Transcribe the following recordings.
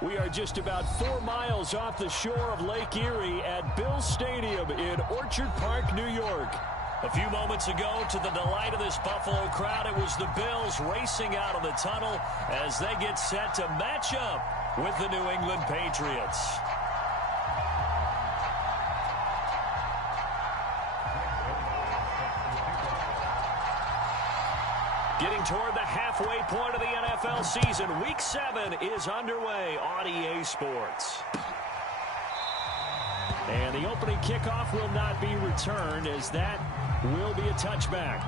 We are just about 4 miles off the shore of Lake Erie at Bill Stadium in Orchard Park, New York. A few moments ago, to the delight of this Buffalo crowd, it was the Bills racing out of the tunnel as they get set to match up with the New England Patriots. Getting toward the halfway point of the NFL season, Week 7 is underway on EA Sports. And the opening kickoff will not be returned, as that will be a touchback.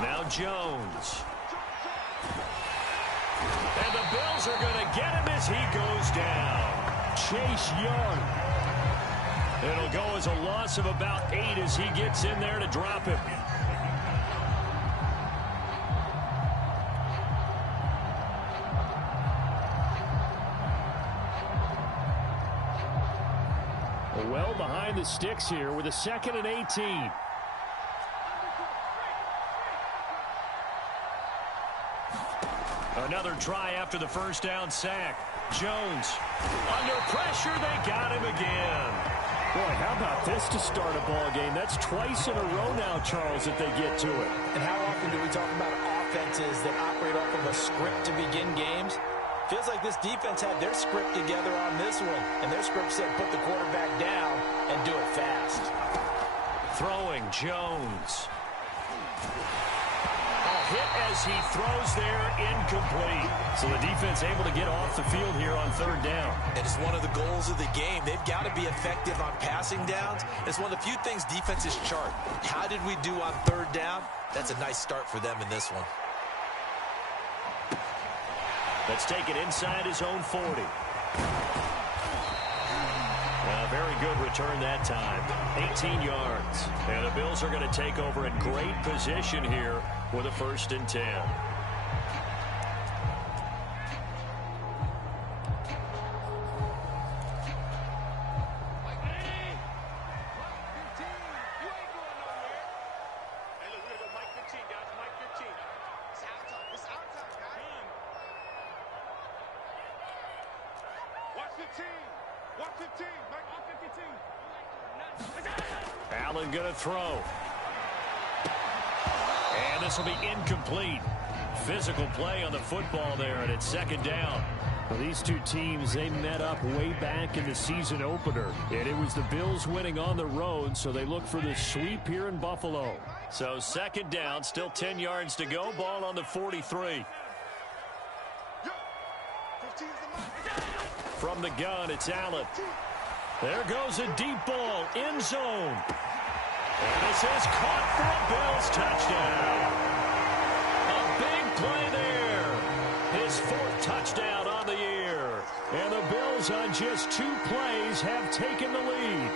Now Jones. And the Bills are going to get him as he goes down. Chase Young. It'll go as a loss of about 8 as he gets in there to drop him. Well behind the sticks here with a 2nd and 18. Another try after the first down sack. Jones under pressure. They got him again. Boy, how about this to start a ball game? That's twice in a row now, Charles, that they get to it. And how often do we talk about offenses that operate off of a script to begin games? Feels like this defense had their script together on this one, and their script said put the quarterback down and do it fast. Throwing Jones. Hit as he throws there, incomplete. So the defense able to get off the field here on 3rd down. And it's one of the goals of the game. They've got to be effective on passing downs. It's one of the few things defenses chart. How did we do on 3rd down? That's a nice start for them in this one. Let's take it inside his own 40. Very good return that time. 18 yards. And the Bills are going to take over in great position here with a 1st and 10. Allen going to throw. And this will be incomplete. Physical play on the football there, and it's 2nd down. Well, these two teams, they met up way back in the season opener. And it was the Bills winning on the road, so they look for the sweep here in Buffalo. So 2nd down, still 10 yards to go. Ball on the 43. From the gun, it's Allen. There goes a deep ball, end zone. And this is caught for a Bills touchdown. A big play there. His 4th touchdown on the year. And the Bills on just 2 plays have taken the lead.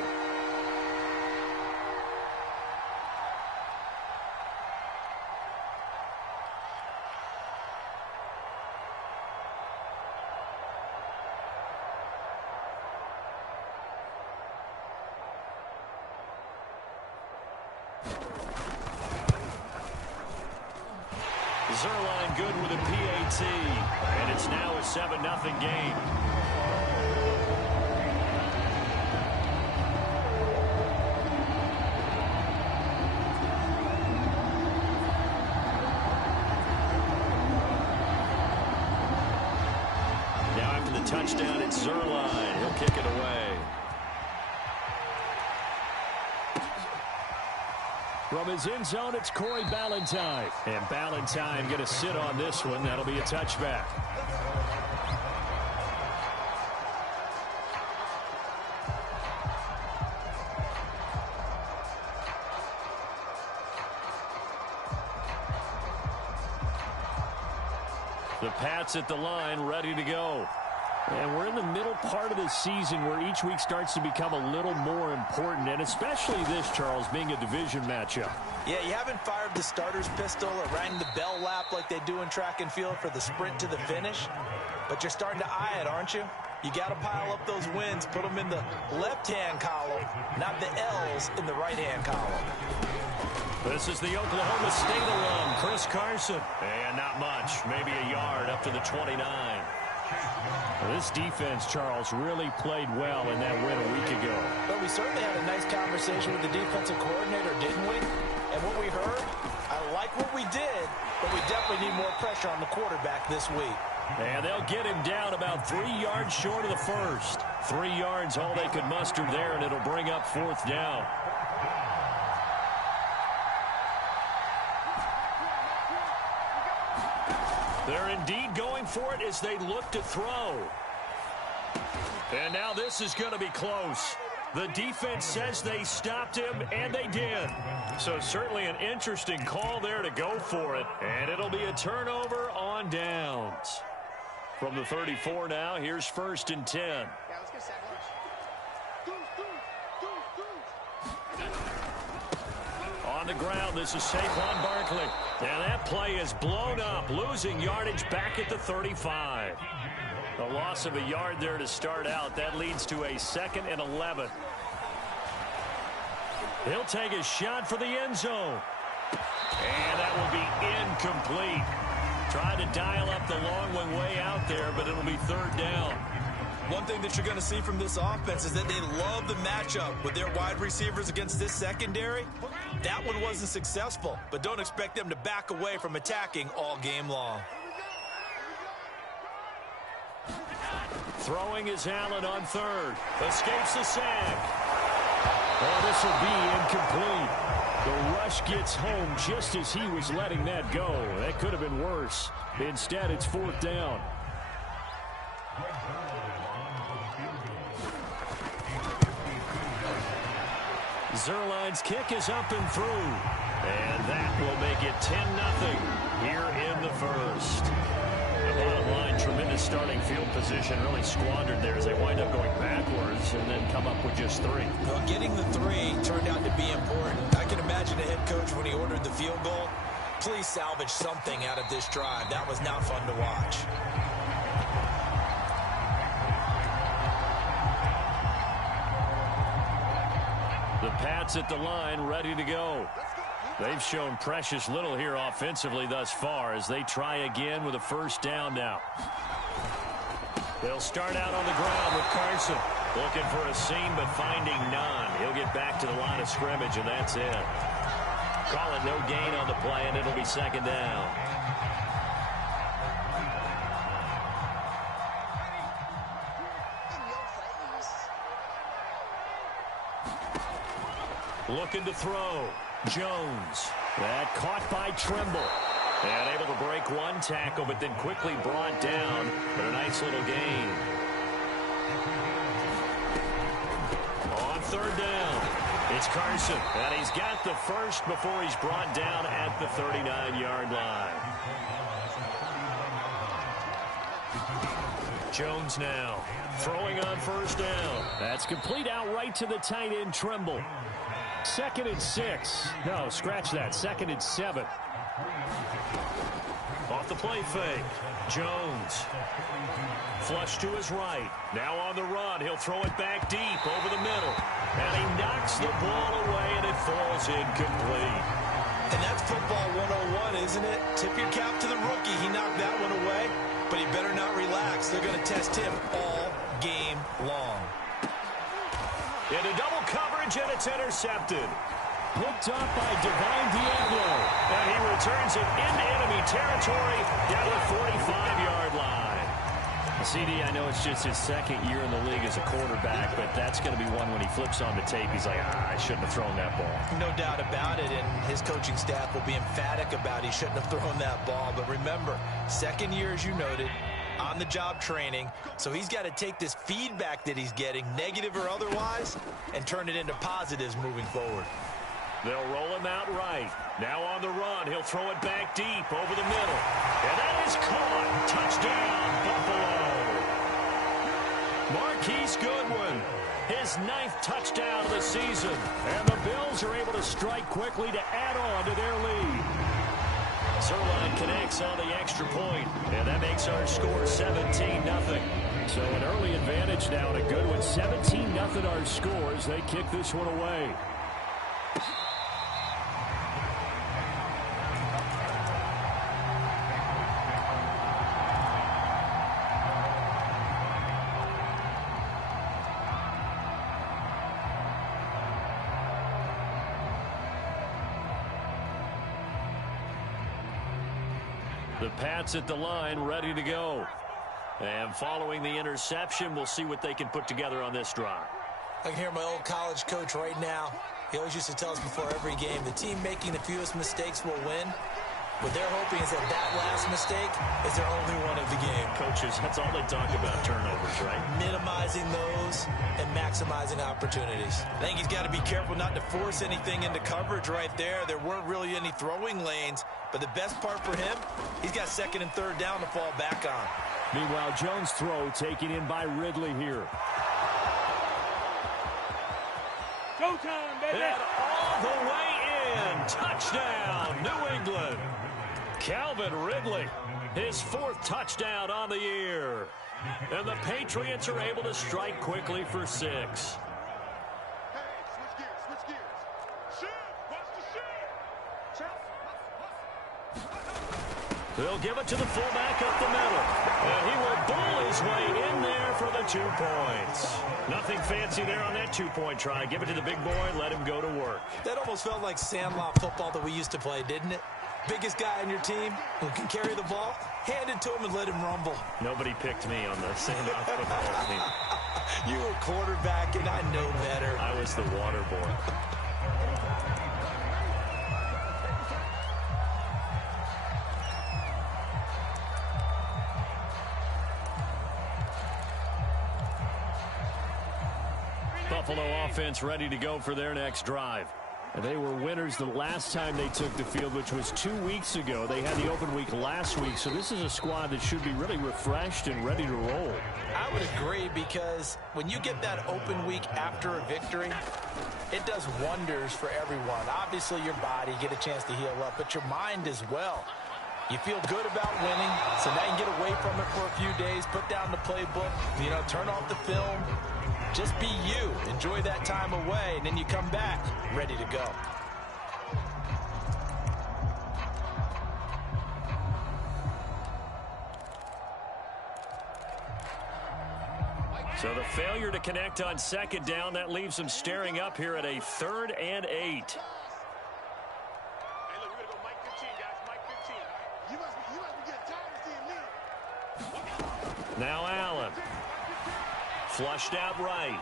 Zerline good with a PAT, and it's now a 7-0 game. Now after the touchdown, it's Zerline. He'll kick it away. From his end zone, it's Corey Ballantyne. And Ballantyne going to sit on this one. That'll be a touchback. The Pats at the line, ready to go. And we're in the middle part of the season where each week starts to become a little more important, and especially this, Charles, being a division matchup. Yeah, you haven't fired the starter's pistol or rang the bell lap like they do in track and field for the sprint to the finish, but you're starting to eye it, aren't you? You got to pile up those wins, put them in the left-hand column, not the L's in the right-hand column. This is the Oklahoma State alum, Chris Carson. And not much, maybe a yard up to the 29. This defense, Charles, really played well in that win a week ago. But we certainly had a nice conversation with the defensive coordinator, didn't we? And what we heard, I like what we did, but we definitely need more pressure on the quarterback this week. And they'll get him down about 3 yards short of the first. 3 yards, all they could muster there, and it'll bring up 4th down. They're indeed going for it as they look to throw. And now this is going to be close. The defense says they stopped him, and they did. So certainly an interesting call there to go for it. And it'll be a turnover on downs. From the 34 now, here's 1st and 10. Yeah, let's get sack lunch. On the ground, this is Saquon Barkley. And that play is blown up, losing yardage back at the 35. A loss of a yard there to start out. That leads to a 2nd and 11. He'll take a shot for the end zone. And that will be incomplete. Tried to dial up the long one way out there, but it'll be 3rd down. One thing that you're going to see from this offense is that they love the matchup with their wide receivers against this secondary. That one wasn't successful, but don't expect them to back away from attacking all game long. Throwing is Allen on 3rd. Escapes the sack. Oh, this will be incomplete. The rush gets home just as he was letting that go. That could have been worse. Instead, it's 4th down. Zerline's kick is up and through. And that will make it 10-0 here in the first. The bottom line, tremendous starting field position, really squandered there as they wind up going backwards and then come up with just 3. Well, getting the 3 turned out to be important. I can imagine the head coach when he ordered the field goal. Please salvage something out of this drive. That was not fun to watch. The Pats at the line, ready to go. They've shown precious little here offensively thus far as they try again with a 1st down now. They'll start out on the ground with Carson. Looking for a seam but finding none. He'll get back to the line of scrimmage, and that's it. Call it no gain on the play, and it'll be 2nd down. Looking to throw. Jones. That caught by Trimble. And able to break one tackle, but then quickly brought down. But a nice little gain. On 3rd down, it's Carson. And he's got the first before he's brought down at the 39-yard line. Jones now throwing on 1st down. That's complete out right to the tight end, Trimble. 2nd and 6. No, scratch that. 2nd and 7. Off the play fake. Jones. Flush to his right. Now on the run. He'll throw it back deep over the middle. And he knocks the ball away, and it falls incomplete. And that's football 101, isn't it? Tip your cap to the rookie. He knocked that one away, but he better not relax. They're going to test him all game long. Into double coverage, and it's intercepted. Picked up by Divine Diablo. And he returns it into enemy territory down the 45-yard line. CD, I know it's just his 2nd year in the league as a quarterback, but that's going to be one when he flips on the tape. He's like, I shouldn't have thrown that ball. No doubt about it, and his coaching staff will be emphatic about he shouldn't have thrown that ball. But remember, 2nd year, as you noted, on-the-job training, so he's got to take this feedback that he's getting, negative or otherwise, and turn it into positives moving forward. They'll roll him out right. Now on the run, he'll throw it back deep over the middle. And that is caught. Touchdown, Buffalo. Marquise Goodwin, his 9th touchdown of the season. And the Bills are able to strike quickly to add on to their lead. Zerline connects on the extra point, and that makes our score 17-0. So an early advantage now to Goodwin. 17-0 our score as they kick this one away. The Pats at the line, ready to go. And following the interception, we'll see what they can put together on this drive. I can hear my old college coach right now. He always used to tell us before every game, the team making the fewest mistakes will win. What they're hoping is that last mistake is their only one of the game. Coaches, that's all they talk about, turnovers, right? Minimizing those and maximizing opportunities. I think he's got to be careful not to force anything into coverage right there. There weren't really any throwing lanes, but the best part for him, he's got 2nd and 3rd down to fall back on. Meanwhile, Jones' throw taken in by Ridley here. Showtime, baby! And all the way in. Touchdown, New England. Calvin Ridley, his 4th touchdown on the year. And the Patriots are able to strike quickly for 6. Hey, switch gears. Shoot! Watch the shoot! They'll give it to the fullback up the middle. And he will bowl his way in there for the 2 points. Nothing fancy there on that 2-point try. Give it to the big boy, let him go to work. That almost felt like sandlot football that we used to play, didn't it? Biggest guy on your team who can carry the ball, hand it to him and let him rumble. Nobody picked me on the send-off football team. You were quarterback, and I know better. I was the water boy. Buffalo offense ready to go for their next drive. They were winners the last time they took the field, which was 2 weeks ago. They had the open week last week, so this is a squad that should be really refreshed and ready to roll. I would agree, because when you get that open week after a victory, it does wonders for everyone. Obviously, your body, get a chance to heal up, but your mind as well. You feel good about winning, so now you can get away from it for a few days, put down the playbook, turn off the film. Just be you. Enjoy that time away, and then you come back ready to go. So the failure to connect on 2nd down, that leaves them staring up here at a 3rd and 8. Hey, look, we're going to go Mike 15, guys. Mike 15. You must be getting tired of seeing me. Now Allen. Flushed out right.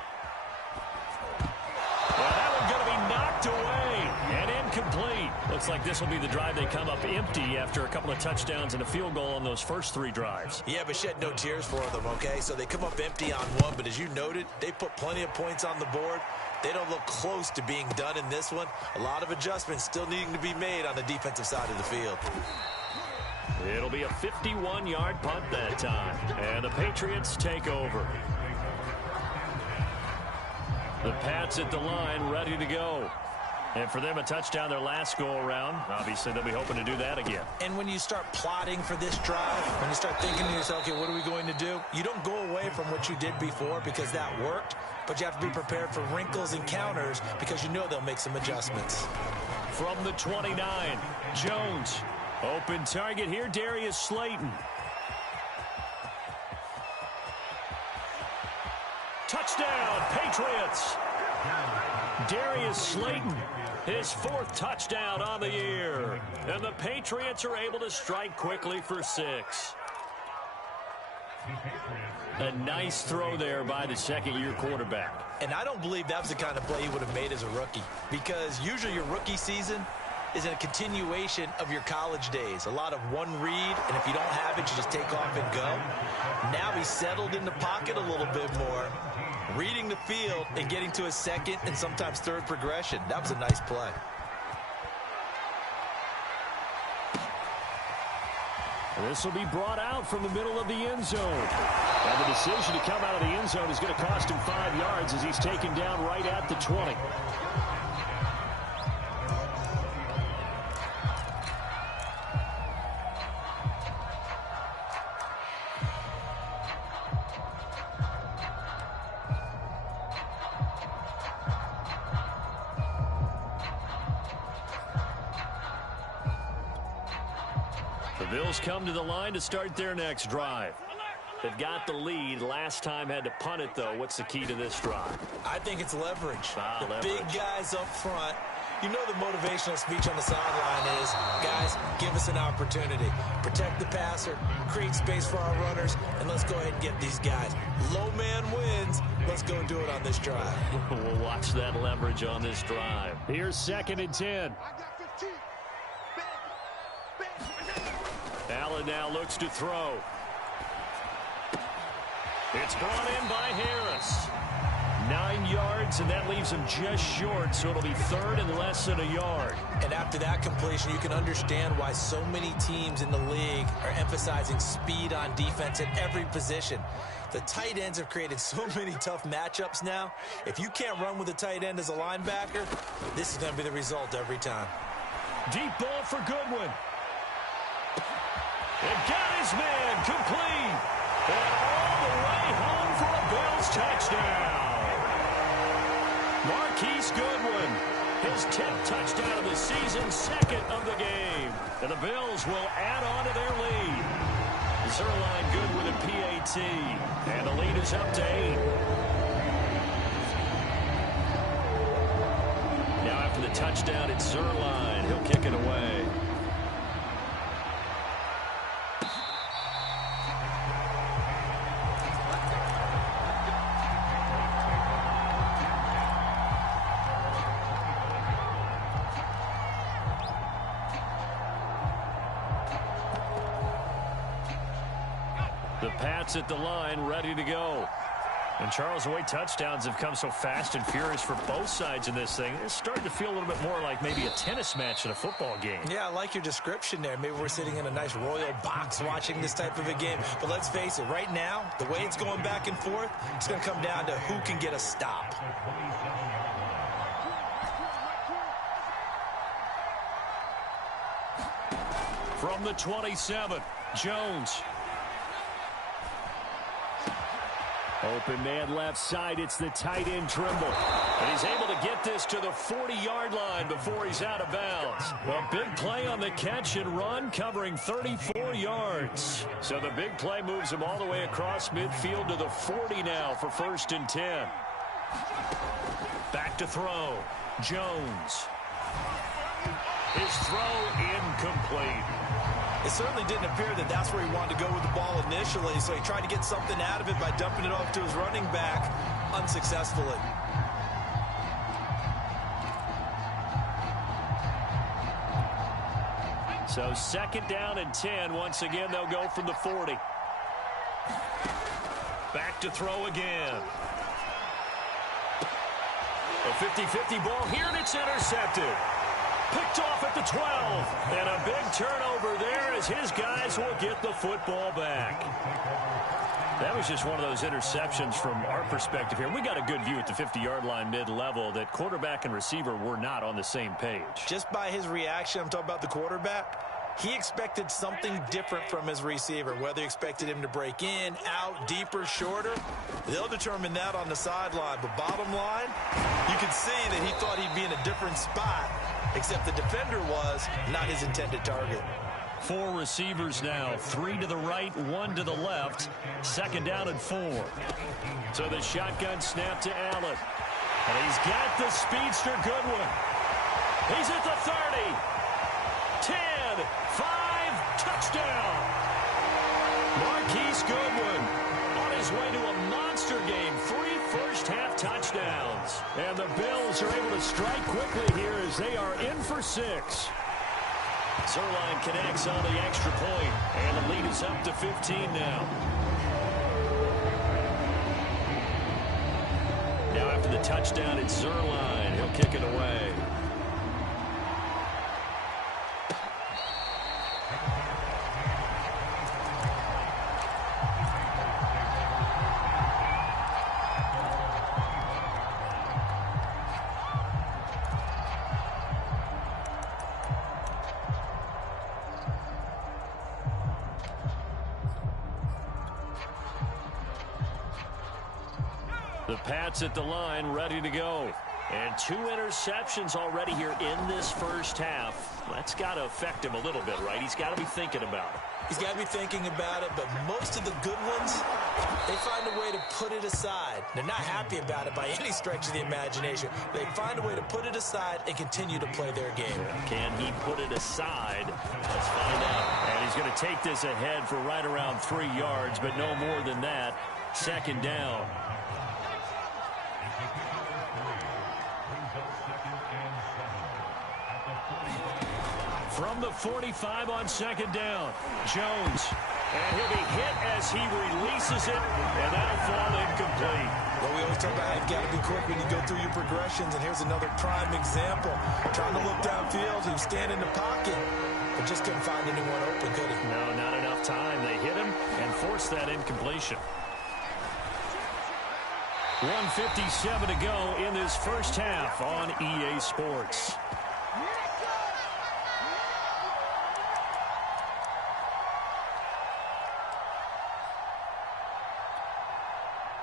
Well, that one's going to be knocked away and incomplete. Looks like this will be the drive they come up empty after a couple of touchdowns and a field goal on those first 3 drives. Yeah, but shed no tears for them, okay? So they come up empty on one, but as you noted, they put plenty of points on the board. They don't look close to being done in this one. A lot of adjustments still needing to be made on the defensive side of the field. It'll be a 51-yard punt that time, and the Patriots take over. The Pats at the line, ready to go. And for them, a touchdown their last go-around. Obviously, they'll be hoping to do that again. And when you start plotting for this drive, when you start thinking to yourself, okay, what are we going to do? You don't go away from what you did before because that worked, but you have to be prepared for wrinkles and counters because you know they'll make some adjustments. From the 29, Jones. Open target here, Darius Slayton. Touchdown, Patriots. Darius Slayton, his 4th touchdown on the year. And the Patriots are able to strike quickly for 6. A nice throw there by the 2nd-year quarterback. And I don't believe that was the kind of play he would have made as a rookie, because usually your rookie season is a continuation of your college days. A lot of one read, and if you don't have it, you just take off and go. Now he's settled in the pocket a little bit more, reading the field and getting to a 2nd and sometimes 3rd progression. That was a nice play. This will be brought out from the middle of the end zone. And the decision to come out of the end zone is going to cost him 5 yards as he's taken down right at the 20. The Bills come to the line to start their next drive. They've got the lead. Last time had to punt it, though. What's the key to this drive? I think it's leverage. Leverage. Big guys up front. You know the motivational speech on the sideline is, guys, give us an opportunity. Protect the passer, create space for our runners, and let's go ahead and get these guys. Low man wins. Let's go do it on this drive. We'll watch that leverage on this drive. Here's 2nd and 10. I got 15. Allen now looks to throw. It's brought in by Harris. 9 yards, and that leaves him just short, so it'll be 3rd and less than a yard. And after that completion, you can understand why so many teams in the league are emphasizing speed on defense at every position. The tight ends have created so many tough matchups now. If you can't run with a tight end as a linebacker, this is going to be the result every time. Deep ball for Goodwin. And got his man complete. And all the way home for a Bills touchdown. Marquise Goodwin, his 10th touchdown of the season, 2nd of the game. And the Bills will add on to their lead. Zerline good with a PAT. And the lead is up to 8. Now after the touchdown, it's Zerline. He'll kick it away. The Pats at the line, ready to go. And Charles, the way touchdowns have come so fast and furious for both sides in this thing, it's starting to feel a little bit more like maybe a tennis match in a football game. Yeah, I like your description there. Maybe we're sitting in a nice royal box watching this type of a game. But let's face it, right now, the way it's going back and forth, it's going to come down to who can get a stop. From the 27, Jones. Open man left side. It's the tight end Trimble. And he's able to get this to the 40-yard line before he's out of bounds. Well, big play on the catch and run, covering 34 yards. So the big play moves him all the way across midfield to the 40 now for 1st and 10. Back to throw. Jones. His throw incomplete. It certainly didn't appear that that's where he wanted to go with the ball initially, so he tried to get something out of it by dumping it off to his running back unsuccessfully. So 2nd down and 10. Once again, they'll go from the 40. Back to throw again. A 50-50 ball here, and it's intercepted. Picked off at the 12. And a big turnover there as his guys will get the football back. That was just one of those interceptions from our perspective here. We got a good view at the 50-yard line mid-level that quarterback and receiver were not on the same page. Just by his reaction, I'm talking about the quarterback, he expected something different from his receiver, whether he expected him to break in, out, deeper, shorter. They'll determine that on the sideline. But bottom line, you can see that he thought he'd be in a different spot, except the defender was not his intended target. 4 receivers now, 3 to the right, 1 to the left. 2nd down and 4. So the shotgun snap to Allen. And he's got the speedster Goodwin. He's at the 30. 10, 5, touchdown. Marquise Goodwin on his way to a monster game. 3 first-half touchdowns. And the Bills are able to strike quickly here as they are in for 6. Zerline connects on the extra point, and the lead is up to 15 now. Now after the touchdown, it's Zerline. He'll kick it away. The Pats at the line, ready to go. And 2 interceptions already here in this first half. That's got to affect him a little bit, right? He's got to be thinking about it. He's got to be thinking about it, but most of the good ones, they find a way to put it aside. They're not happy about it by any stretch of the imagination. They find a way to put it aside and continue to play their game. Can he put it aside? Let's find out. And he's going to take this ahead for right around 3 yards, but no more than that. 2nd down. From the 45 on 2nd down, Jones. And he'll be hit as he releases it, and that'll fall incomplete. Well, we always talk about how you've got to be quick when you go through your progressions, and here's another prime example. Trying to look downfield, he was standing in the pocket, but just couldn't find anyone open, could he? No, not enough time. They hit him and forced that incompletion. 1:57 to go in this first half on EA Sports.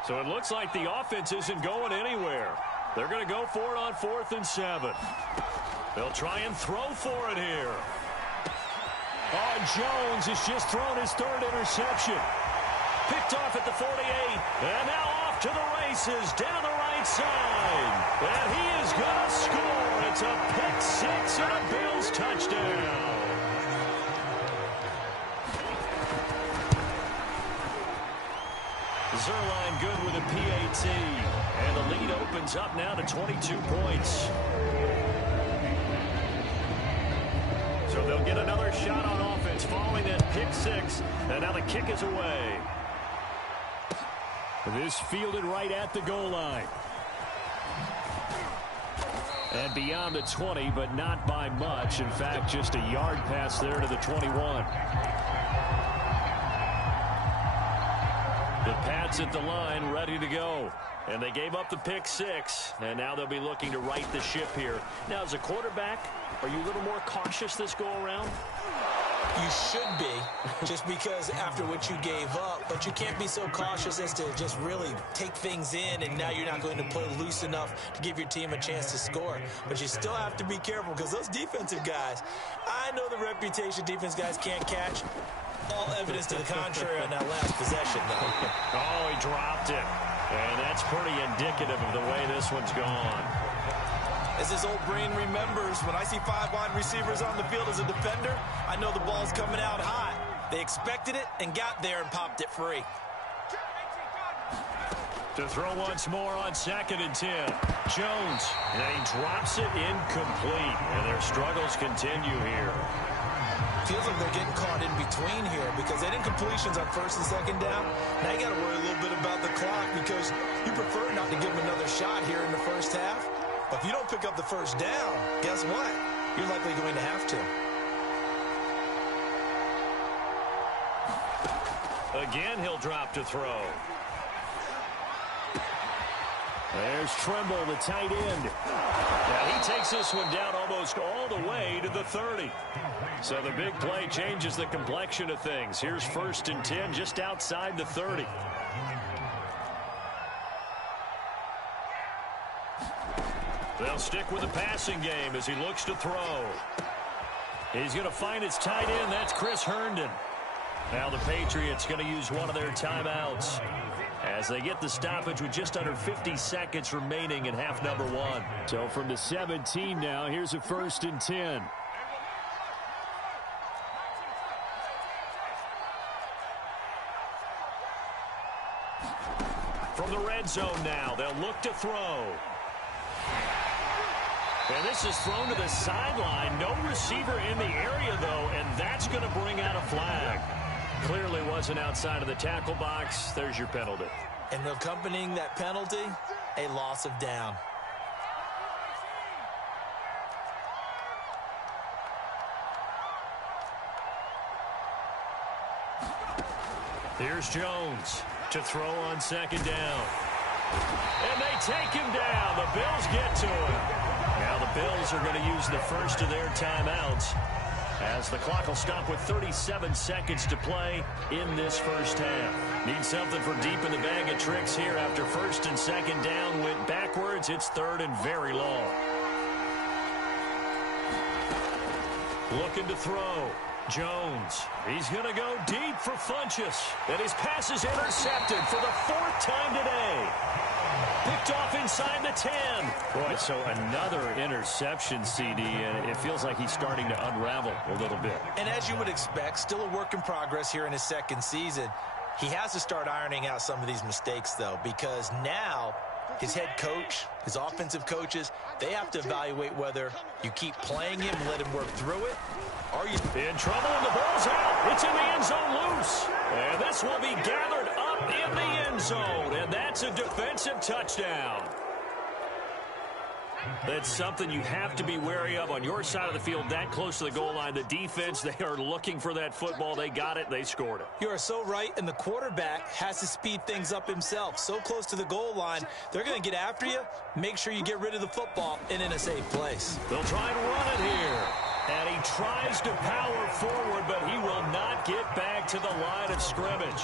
So it looks like the offense isn't going anywhere. They're going to go for it on 4th and 7. They'll try and throw for it here. Oh, Jones has just thrown his 3rd interception. Picked off at the 48. And now off to the races down the right side. And he is going to score. It's a pick 6 and a Bills touchdown. Zerline good with a PAT. And the lead opens up now to 22 points. So they'll get another shot on offense following that pick 6. And now the kick is away. This fielded right at the goal line. And beyond the 20, but not by much. In fact, just a yard pass there to the 21. The Pats at the line, ready to go. And they gave up the pick 6, and now they'll be looking to right the ship here. Now, as a quarterback, are you a little more cautious this go-around? You should be, just because after what you gave up, but you can't be so cautious as to just really take things in, and now you're not going to play loose enough to give your team a chance to score. But you still have to be careful, because those defensive guys, I know the reputation defense guys can't catch. All evidence to the contrary on that last possession, though. Oh, he dropped it. And that's pretty indicative of the way this one's gone. As his old brain remembers, when I see 5 wide receivers on the field as a defender, I know the ball's coming out hot. They expected it and got there and popped it free. To throw once more on 2nd and 10. Jones. And he drops it incomplete. And their struggles continue here. Feels like they're getting caught in between here because that incompletion's on 1st and 2nd down. Now you got to worry a little bit about the clock because you prefer not to give them another shot here in the first half. But if you don't pick up the 1st down, guess what? You're likely going to have to. Again, he'll drop to throw. There's Trimble, the tight end. Now he takes this one down almost all the way to the 30. So the big play changes the complexion of things. Here's 1st and 10 just outside the 30. They'll stick with the passing game as he looks to throw. He's going to find his tight end. That's Chris Herndon. Now the Patriots going to use one of their timeouts as they get the stoppage with just under 50 seconds remaining in half number 1. So from the 17 now, here's a 1st and 10. From the red zone now, they'll look to throw. And this is thrown to the sideline. No receiver in the area, though, and that's going to bring out a flag. Clearly wasn't outside of the tackle box. There's your penalty. And accompanying that penalty, a loss of down. Here's Jones to throw on 2nd down. And they take him down. The Bills get to him. Now the Bills are going to use the first of their timeouts. As the clock will stop with 37 seconds to play in this first half. Need something for deep in the bag of tricks here after first and second down went backwards. It's third and very long. Looking to throw. Jones. He's going to go deep for Funchess. And his pass is intercepted for the fourth time today. Picked off inside the 10. Boy, so another interception, CD, and it feels like he's starting to unravel a little bit. And as you would expect, still a work in progress here in his second season. He has to start ironing out some of these mistakes, though, because now his head coach, his offensive coaches, they have to evaluate whether you keep playing him and let him work through it. Are you in trouble and the ball's out? It's in the end zone loose. And this will be gathered up in the end zone. And that's a defensive touchdown. That's something you have to be wary of on your side of the field that close to the goal line. The defense, they are looking for that football. They got it. They scored it. You are so right, and the quarterback has to speed things up himself. So close to the goal line, they're going to get after you. Make sure you get rid of the football and in a safe place. They'll try and run it here. And he tries to power forward, but he will not get back to the line of scrimmage.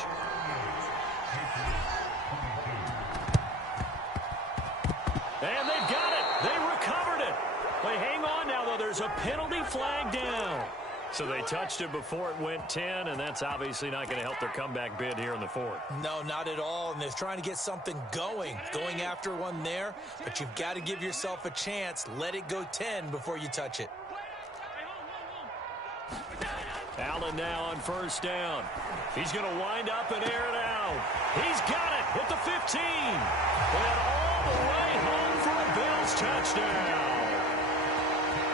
And they've got it. They recovered it. They hang on now, though. There's a penalty flag down. So they touched it before it went 10, and that's obviously not going to help their comeback bid here in the fourth. No, not at all, and they're trying to get something going after one there, but you've got to give yourself a chance. Let it go 10 before you touch it. Allen now on first down. He's going to wind up and air it out. He's got it at the 15. And all the way home for a Bills touchdown.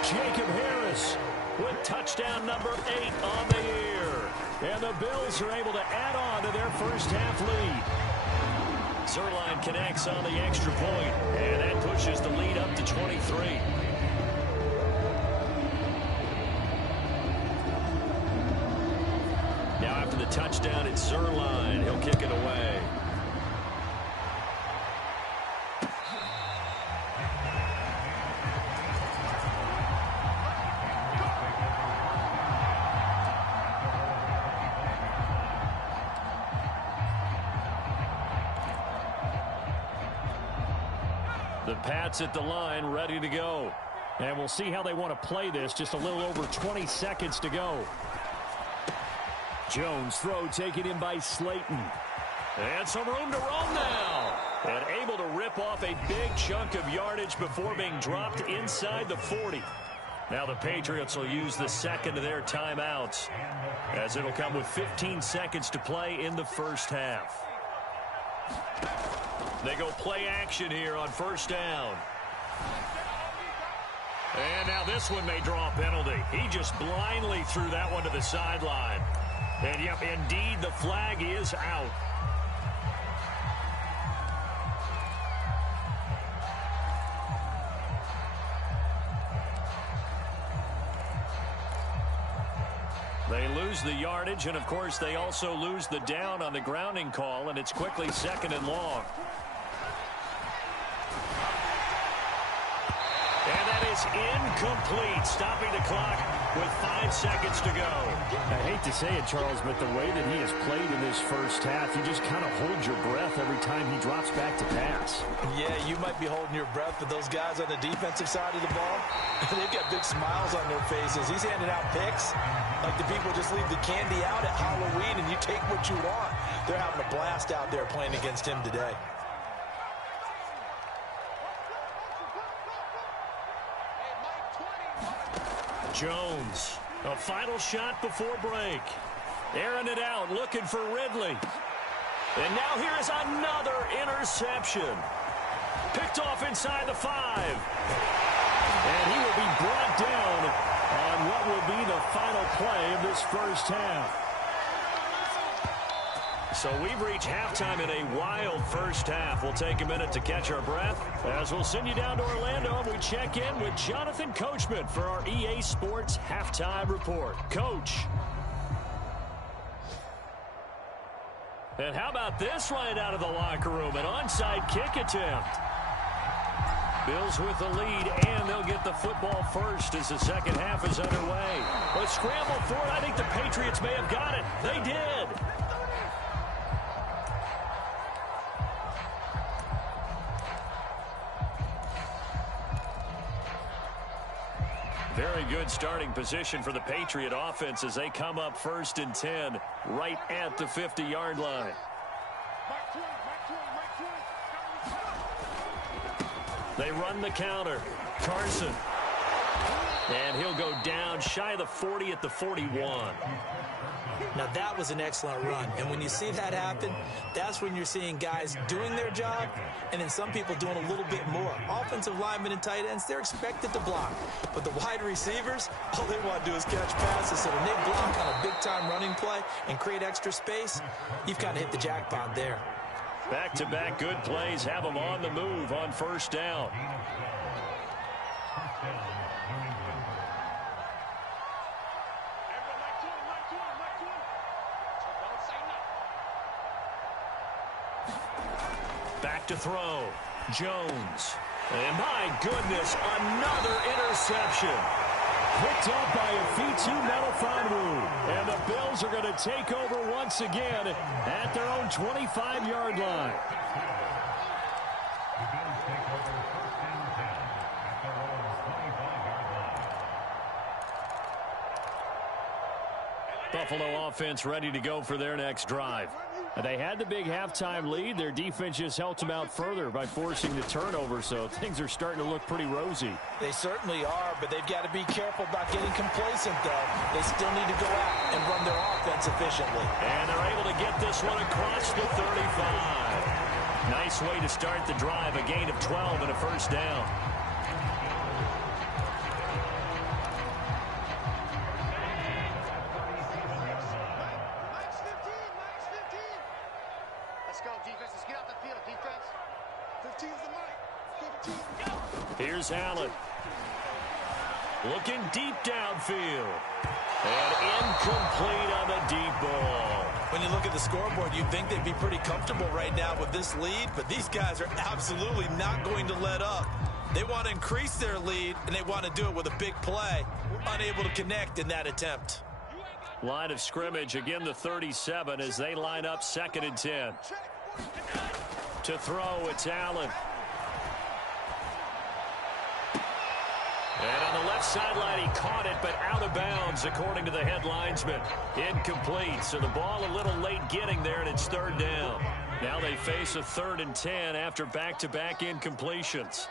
Jacob Harris with touchdown number 8 on the year. And the Bills are able to add on to their first half lead. Zerline connects on the extra point, and that pushes the lead up to 23. Now after the touchdown, it's Zerline. He'll kick it away. The Pats at the line, ready to go. And we'll see how they want to play this. Just a little over 20 seconds to go. Jones throw taken in by Slayton. And some room to roam now. And able to rip off a big chunk of yardage before being dropped inside the 40. Now the Patriots will use the second of their timeouts, as it'll come with 15 seconds to play in the first half. They go play action here on first down. And now this one may draw a penalty. He just blindly threw that one to the sideline. And, yep, indeed, the flag is out. They lose the yardage, and, of course, they also lose the down on the grounding call, and it's quickly second and long. And that is incomplete, stopping the clock with 5 seconds to go. I hate to say it, Charles, but the way that he has played in this first half, you just kind of hold your breath every time he drops back to pass. Yeah, you might be holding your breath, but those guys on the defensive side of the ball, they've got big smiles on their faces. He's handing out picks like the people just leave the candy out at Halloween and you take what you want. They're having a blast out there playing against him today. Jones, a final shot before break. Airing it out, looking for Ridley. And now here is another interception. Picked off inside the 5. And he will be brought down on what will be the final play of this first half. So we've reached halftime in a wild first half. We'll take a minute to catch our breath as we'll send you down to Orlando and we check in with Jonathan Coachman for our EA Sports Halftime Report. Coach. And how about this right out of the locker room? An onside kick attempt. Bills with the lead, and they'll get the football first as the second half is underway. A scramble for it. I think the Patriots may have got it. They did. Very good starting position for the Patriot offense as they come up 1st and 10 right at the 50-yard line. They run the counter. Carson. And he'll go down shy of the 40 at the 41. Now, that was an excellent run. And when you see that happen, that's when you're seeing guys doing their job and then some people doing a little bit more. Offensive linemen and tight ends, they're expected to block. But the wide receivers, all they want to do is catch passes. So when they block on a big-time running play and create extra space, you've kind of hit the jackpot there. Back-to-back good plays have them on the move on 1st down. Back to throw. Jones. And my goodness, another interception. Picked up by a Fitu Melifonwu. And the Bills are going to take over once again at their own 25-yard line. Buffalo offense ready to go for their next drive. They had the big halftime lead. Their defense just helped them out further by forcing the turnover, so things are starting to look pretty rosy. They certainly are, but they've got to be careful about getting complacent, though. They still need to go out and run their offense efficiently. And they're able to get this one across the 35. Nice way to start the drive, a gain of 12 and a 1st down. Here's Allen. Looking deep downfield. And incomplete on the deep ball. When you look at the scoreboard, you'd think they'd be pretty comfortable right now with this lead, but these guys are absolutely not going to let up. They want to increase their lead, and they want to do it with a big play. Unable to connect in that attempt. Line of scrimmage, again the 37 as they line up 2nd and 10. To throw, it's Allen. And on the left sideline, he caught it, but out of bounds, according to the head linesman. Incomplete, so the ball a little late getting there, and it's 3rd down. Now they face a 3rd and 10 after back-to-back incompletions.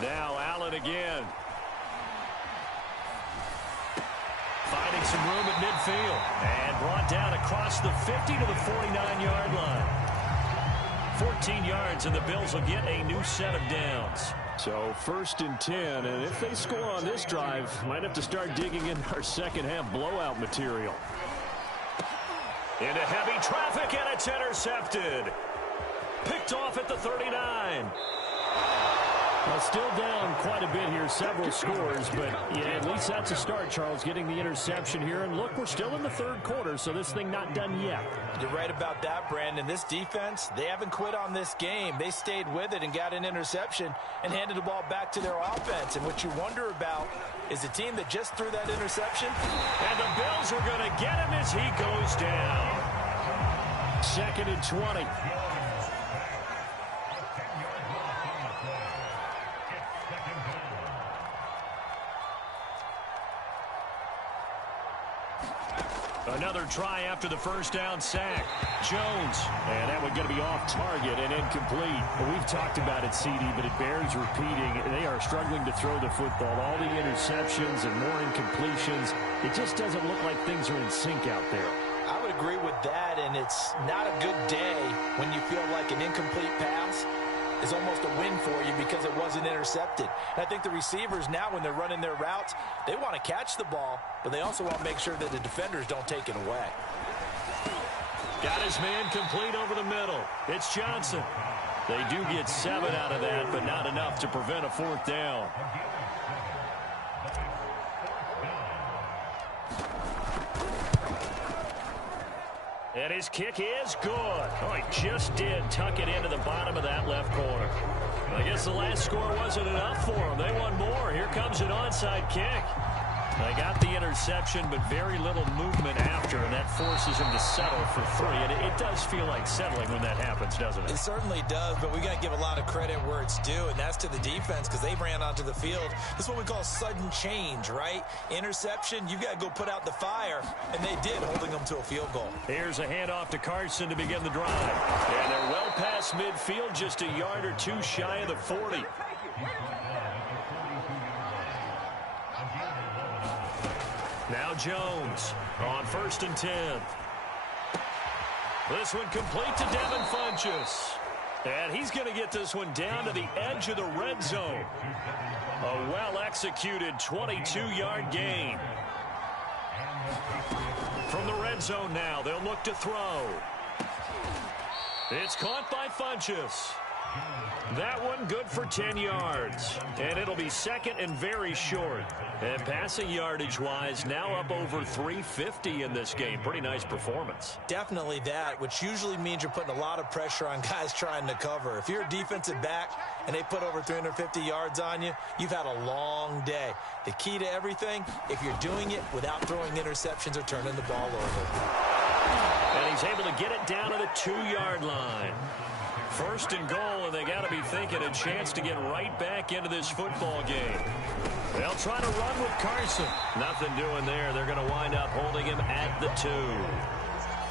Now Allen again. Finding some room at midfield. And brought down across the 50 to the 49-yard line. 14 yards, and the Bills will get a new set of downs. So 1st and 10, and if they score on this drive, might have to start digging in our second half blowout material. Into heavy traffic, and it's intercepted. Picked off at the 39. Well, still down quite a bit here, several scores, but yeah, at least that's a start, Charles, getting the interception here. And look, we're still in the 3rd quarter, so this thing not done yet. You're right about that, Brandon. This defense, they haven't quit on this game. They stayed with it and got an interception and handed the ball back to their offense. And what you wonder about is the team that just threw that interception. And the Bills are going to get him as he goes down. 2nd and 20. Another try after the 1st down sack. Jones. And that one going to be off target and incomplete. Well, we've talked about it, CD, but it bears repeating. They are struggling to throw the football. All the interceptions and more incompletions. It just doesn't look like things are in sync out there. I would agree with that, and it's not a good day when you feel like an incomplete pass is almost a win for you because it wasn't intercepted. And I think the receivers now, when they're running their routes, they want to catch the ball, but they also want to make sure that the defenders don't take it away. Got his man complete over the middle. It's Johnson. They do get 7 out of that, but not enough to prevent a 4th down. And his kick is good. Oh, he just did tuck it into the bottom of that left corner. I guess the last score wasn't enough for them. They won more. Here comes an onside kick. They got the interception, but very little movement after, and that forces him to settle for 3. And it does feel like settling when that happens, doesn't it? It certainly does, but we got to give a lot of credit where it's due, and that's to the defense because they ran onto the field. This is what we call sudden change, right? Interception, you've got to go put out the fire, and they did, holding them to a field goal. Here's a handoff to Carson to begin the drive. And they're well past midfield, just a yard or two shy of the 40. Now Jones on 1st and 10. This one complete to Devin Funchess. And he's going to get this one down to the edge of the red zone. A well-executed 22-yard gain. From the red zone now, they'll look to throw. It's caught by Funchess. That one good for 10 yards. And it'll be second and very short. And passing yardage-wise, now up over 350 in this game. Pretty nice performance. Definitely that, which usually means you're putting a lot of pressure on guys trying to cover. If you're a defensive back and they put over 350 yards on you, you've had a long day. The key to everything, if you're doing it without throwing interceptions or turning the ball over. And he's able to get it down to the 2-yard line. 1st and goal, and they got to be thinking a chance to get right back into this football game. They'll try to run with Carson. Nothing doing there. They're going to wind up holding him at the 2.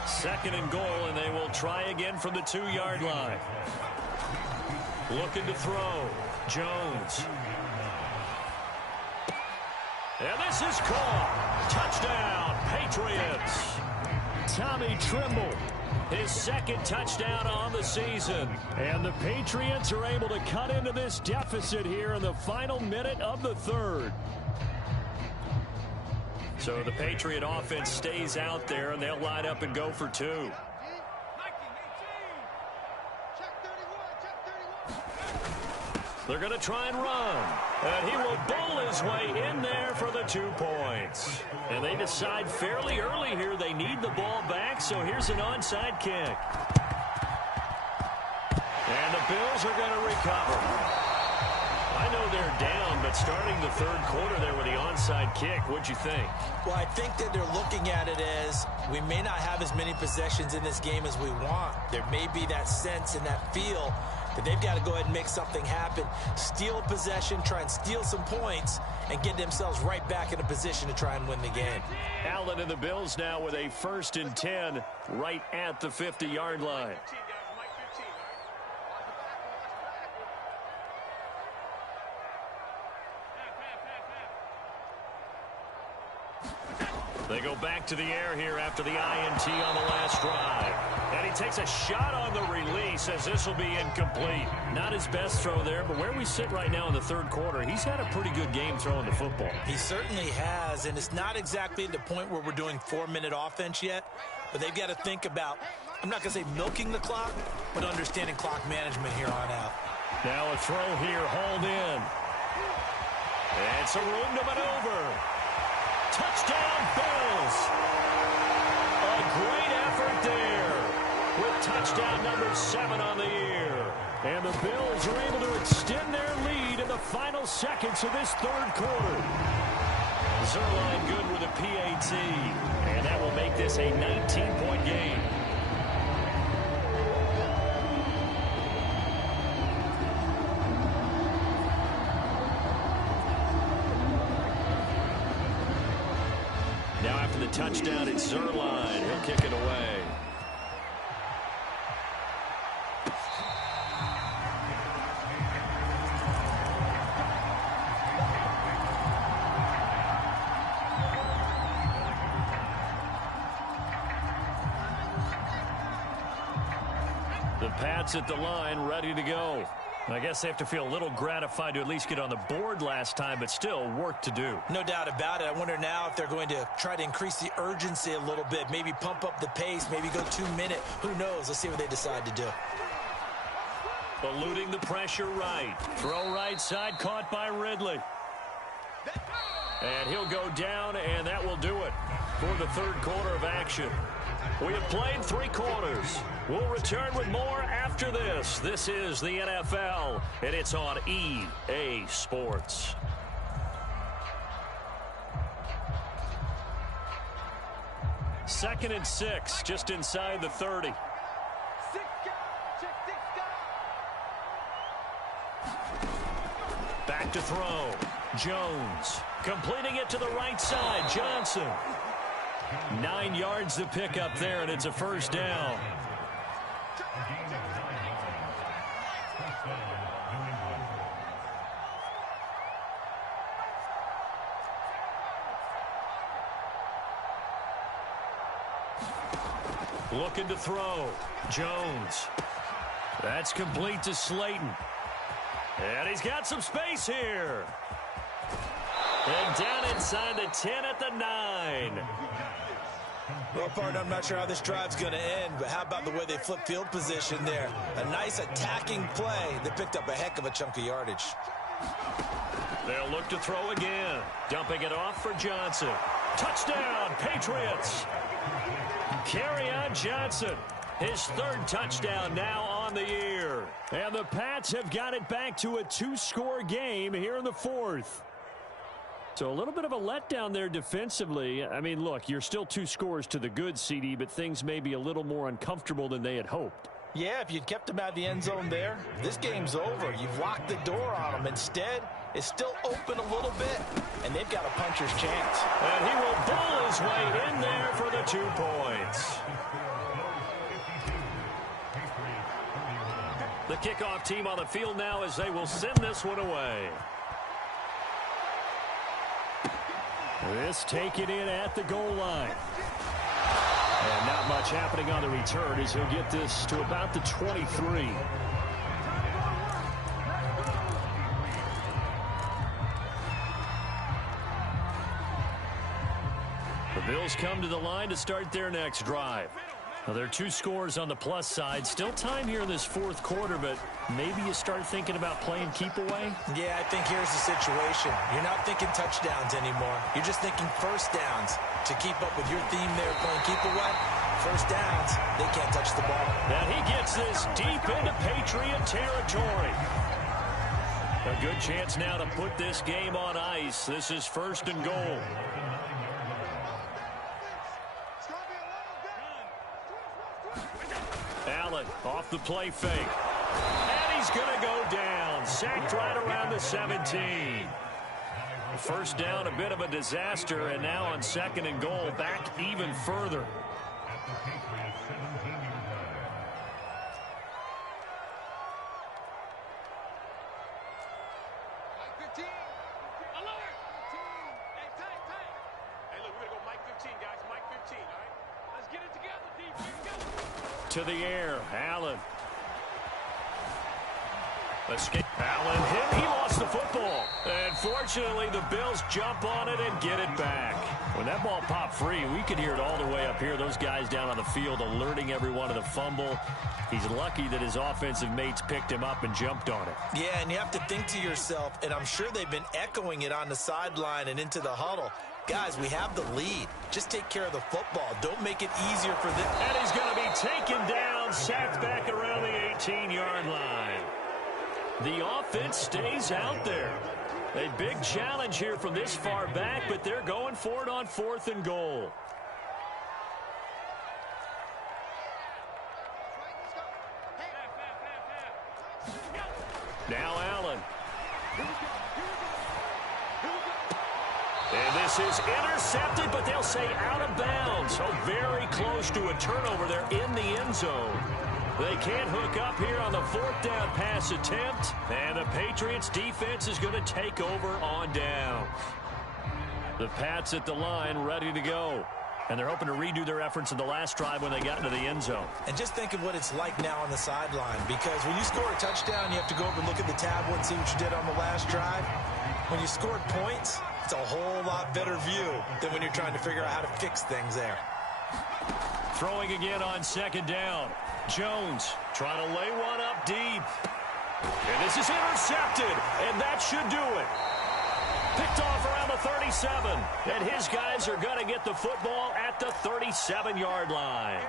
2nd and goal, and they will try again from the 2-yard line. Looking to throw. Jones. And this is caught. Touchdown, Patriots. Tommy Trimble, his 2nd touchdown on the season. And the Patriots are able to cut into this deficit here in the final minute of the 3rd. So the Patriot offense stays out there, and they'll line up and go for 2. They're going to try and run. And he will bowl his way in there for the 2 points. And they decide fairly early here they need the ball back, so here's an onside kick. And the Bills are going to recover. I know they're down, but starting the 3rd quarter there with the onside kick, what'd you think? Well, I think that they're looking at it as we may not have as many possessions in this game as we want. There may be that sense and that feel that they've got to go ahead and make something happen, steal possession, try and steal some points, and get themselves right back in a position to try and win the game. Allen and the Bills now with a 1st and 10 right at the 50-yard line. They go back to the air here after the INT on the last drive. And he takes a shot on the release as this will be incomplete. Not his best throw there, but where we sit right now in the 3rd quarter, he's had a pretty good game throwing the football. He certainly has, and it's not exactly the point where we're doing 4-minute offense yet, but they've got to think about, I'm not going to say milking the clock, but understanding clock management here on out. Now a throw here, hauled in. It's a room to maneuver. Touchdown, Bills. A great effort there with touchdown number 7 on the year. And the Bills are able to extend their lead in the final seconds of this 3rd quarter. Zerline good with a PAT, and that will make this a 19-point game. Now after the touchdown, it's Zerline. He'll kick it away. The Pats at the line, ready to go. I guess they have to feel a little gratified to at least get on the board last time, but still work to do. No doubt about it. I wonder now if they're going to try to increase the urgency a little bit, maybe pump up the pace, maybe go 2-minute. Who knows? Let's see what they decide to do. Eluding the pressure right. Throw right side, caught by Ridley. And he'll go down, and that will do it for the 3rd quarter of action. We have played 3 quarters. We'll return with more after this. This is the NFL, and it's on EA Sports. Second and 6, just inside the 30. Back to throw. Jones completing it to the right side. Johnson. 9 yards to pick up there, and it's a first down. Looking to throw. Jones. That's complete to Slayton. And he's got some space here. And down inside the 10 at the 9. Well, partner, I'm not sure how this drive's going to end, but how about the way they flip field position there? A nice attacking play. They picked up a heck of a chunk of yardage. They'll look to throw again. Dumping it off for Johnson. Touchdown, Patriots. Kerryon Johnson. His 3rd touchdown now on the year. And the Pats have got it back to a 2-score game here in the 4th. So a little bit of a letdown there defensively. I mean, look, you're still 2 scores to the good, CD, but things may be a little more uncomfortable than they had hoped. Yeah, if you'd kept him out of the end zone there, this game's over. You've locked the door on him. Instead, it's still open a little bit, and they've got a puncher's chance. And he will bull his way in there for the 2 points. The kickoff team on the field now as they will send this one away. This taken in at the goal line. And not much happening on the return as he'll get this to about the 23. The Bills come to the line to start their next drive. Now, there are 2 scores on the plus side. Still time here in this 4th quarter, but maybe you start thinking about playing keep away? Yeah, I think here's the situation. You're not thinking touchdowns anymore. You're just thinking first downs. To keep up with your theme there, playing keep away, first downs, they can't touch the ball. And he gets this deep into Patriot territory. A good chance now to put this game on ice. This is 1st and goal. Allen off the play fake. And he's going to go down. Sacked right around the 17. First down, a bit of a disaster, and now on 2nd and goal, back even further. To the air, Allen. Escape. Allen hit. He lost the football. And fortunately, the Bills jump on it and get it back. When that ball popped free, we could hear it all the way up here. Those guys down on the field alerting everyone of the fumble. He's lucky that his offensive mates picked him up and jumped on it. Yeah, and you have to think to yourself, and I'm sure they've been echoing it on the sideline and into the huddle. Guys, we have the lead. Just take care of the football. Don't make it easier for them. And he's going to be taken down, sacked back around the 18-yard line. The offense stays out there. A big challenge here from this far back, but they're going for it on 4th and goal. Now Allen. And this is intercepted, but they'll say out of bounds. So very close to a turnover there in the end zone. They can't hook up here on the 4th down pass attempt. And the Patriots defense is going to take over on down. The Pats at the line ready to go. And they're hoping to redo their efforts in the last drive when they got into the end zone. And just think of what it's like now on the sideline. Because when you score a touchdown, you have to go over and look at the tablet and see what you did on the last drive. When you scored points, it's a whole lot better view than when you're trying to figure out how to fix things there. Throwing again on 2nd down. Jones trying to lay one up deep. And this is intercepted, and that should do it. Picked off around the 37, and his guys are going to get the football at the 37. 27-yard line.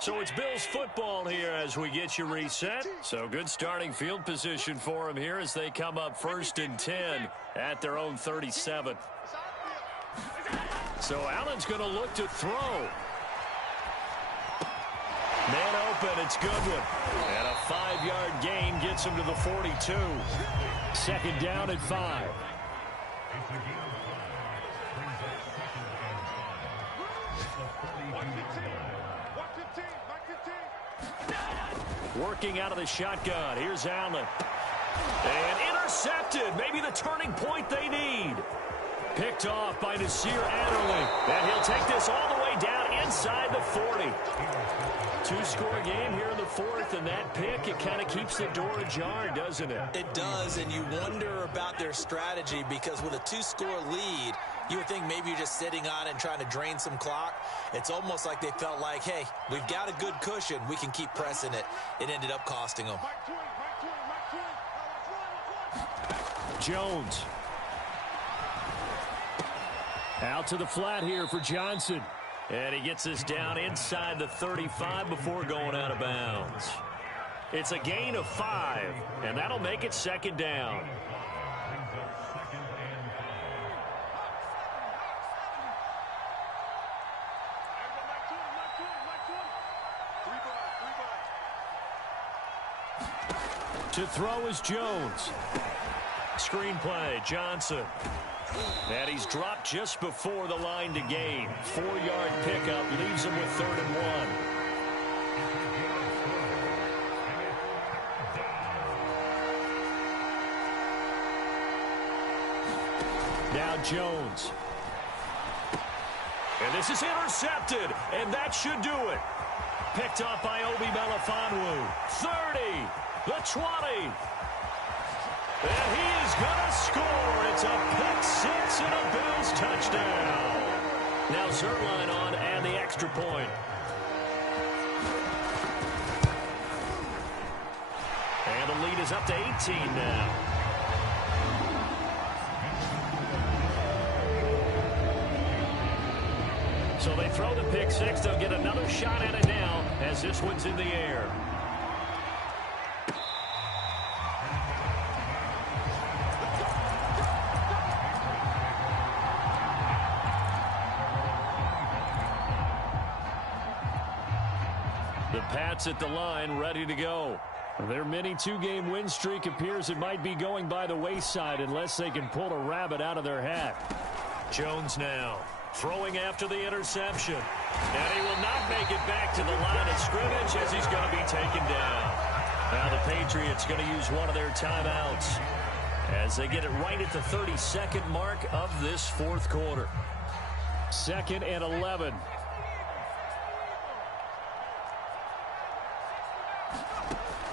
So it's Bills football here as we get you reset. So good starting field position for them here as they come up 1st and 10 at their own 37. So Allen's going to look to throw. Man open, it's Goodwin. And a 5-yard gain gets him to the 42. 2nd down at 5. Working out of the shotgun. Here's Allen. And intercepted. Maybe the turning point they need. Picked off by Nasir Adderley. And he'll take this all the way down inside the 40. 2-score game here in the 4th, and that pick, it kind of keeps the door ajar, doesn't it? It does, and you wonder about their strategy because with a 2-score lead, you would think maybe you're just sitting on it and trying to drain some clock. It's almost like they felt like, hey, we've got a good cushion. We can keep pressing it. It ended up costing them. Jones. Out to the flat here for Johnson. And he gets this down inside the 35 before going out of bounds. It's a gain of 5, and that'll make it 2nd down. To throw is Jones. Screenplay, Johnson. And he's dropped just before the line to gain. 4-yard pickup leaves him with 3rd and 1. Now Jones. And this is intercepted, and that should do it. Picked up by Obi Melifonwu. 30, the 20. And he is going to score. It's a pick 6 and a Bills touchdown. Now Zerline on and the extra point. And the lead is up to 18 now. So they throw the pick 6. They'll get another shot at it now as this one's in the air. The Pats at the line, ready to go. Their mini 2-game win streak appears it might be going by the wayside unless they can pull a rabbit out of their hat. Jones now throwing after the interception. And he will not make it back to the line of scrimmage as he's going to be taken down. Now the Patriots going to use one of their timeouts as they get it right at the 32nd mark of this 4th quarter. 2nd and 11.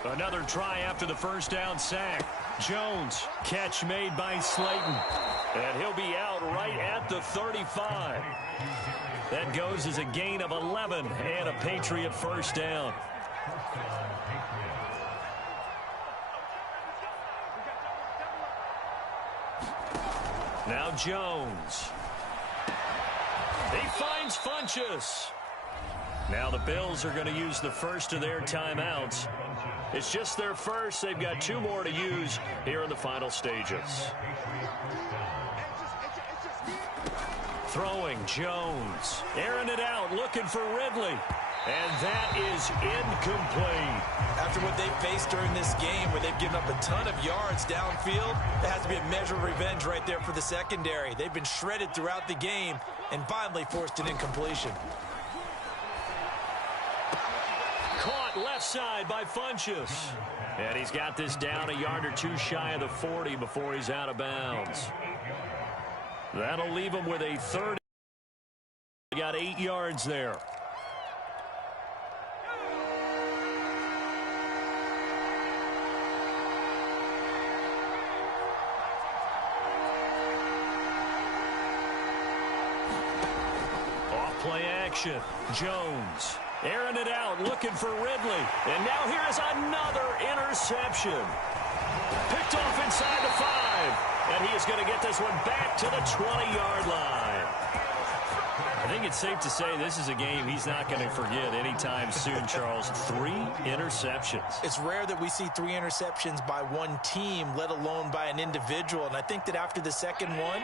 Another try after the 1st down sack. Jones, catch made by Slayton. And he'll be out right at the 35. That goes as a gain of 11 and a Patriot 1st down. Now Jones. He finds Funchess. Now the Bills are going to use the first of their timeouts. It's just their first. They've got 2 more to use here in the final stages. Throwing, Jones. Airing it out, looking for Ridley. And that is incomplete. After what they've faced during this game where they've given up a ton of yards downfield, there has to be a measure of revenge right there for the secondary. They've been shredded throughout the game and finally forced an incompletion. Caught left side by Funchess. And he's got this down a yard or 2 shy of the 40 before he's out of bounds. That'll leave him with a 30. He got 8 yards there. Off play action. Jones. Airing it out, looking for Ridley. And now here is another interception. Picked off inside the 5. And he is going to get this one back to the 20-yard line. I think it's safe to say this is a game he's not going to forget anytime soon, Charles. 3 interceptions. It's rare that we see 3 interceptions by one team, let alone by an individual. And I think that after the second one,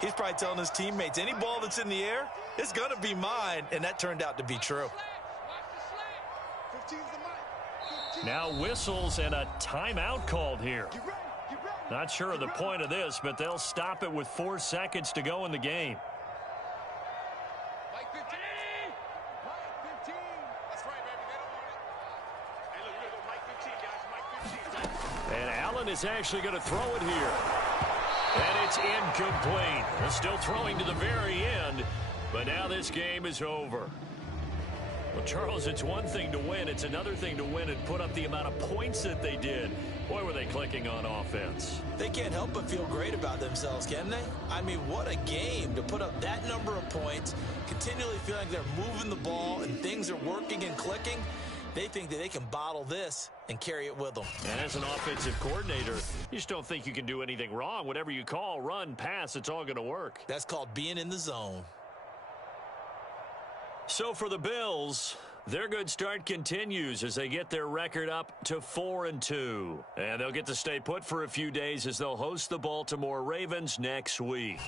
he's probably telling his teammates, any ball that's in the air, it's going to be mine. And that turned out to be true. Now whistles and a timeout called here. Not sure of the point of this, but they'll stop it with 4 seconds to go in the game. Mike 15. Mike 15. That's right, baby. They don't want it. Hey, look, Mike 15, guys. Mike 15. And Allen is actually going to throw it here. And it's incomplete. They're still throwing to the very end, but now this game is over. Well, Charles, it's one thing to win. It's another thing to win and put up the amount of points that they did. Boy, were they clicking on offense. They can't help but feel great about themselves, can they? I mean, what a game to put up that number of points, continually feeling like they're moving the ball and things are working and clicking. They think that they can bottle this and carry it with them. And as an offensive coordinator, you just don't think you can do anything wrong. Whatever you call, run, pass, it's all going to work. That's called being in the zone. So for the Bills, their good start continues as they get their record up to 4-2. And they'll get to stay put for a few days as they'll host the Baltimore Ravens next week.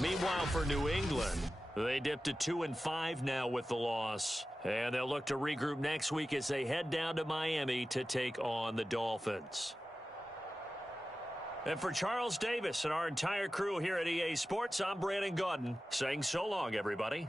Meanwhile, for New England, they dipped to 2-5 now with the loss. And they'll look to regroup next week as they head down to Miami to take on the Dolphins. And for Charles Davis and our entire crew here at EA Sports, I'm Brandon Gaudin saying so long, everybody.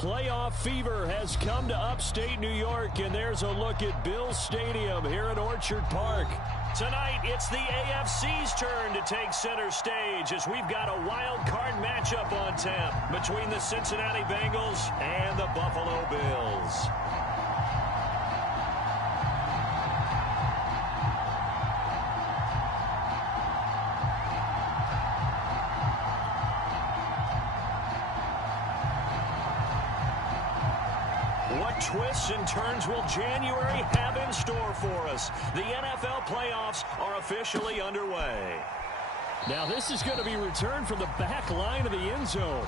Playoff fever has come to upstate New York, and there's a look at Bills Stadium here at Orchard Park. Tonight, it's the AFC's turn to take center stage as we've got a wild card matchup on tap between the Cincinnati Bengals and the Buffalo Bills. What twists and turns will January have in store for us? The NFL playoffs are officially underway. Now this is going to be returned from the back line of the end zone.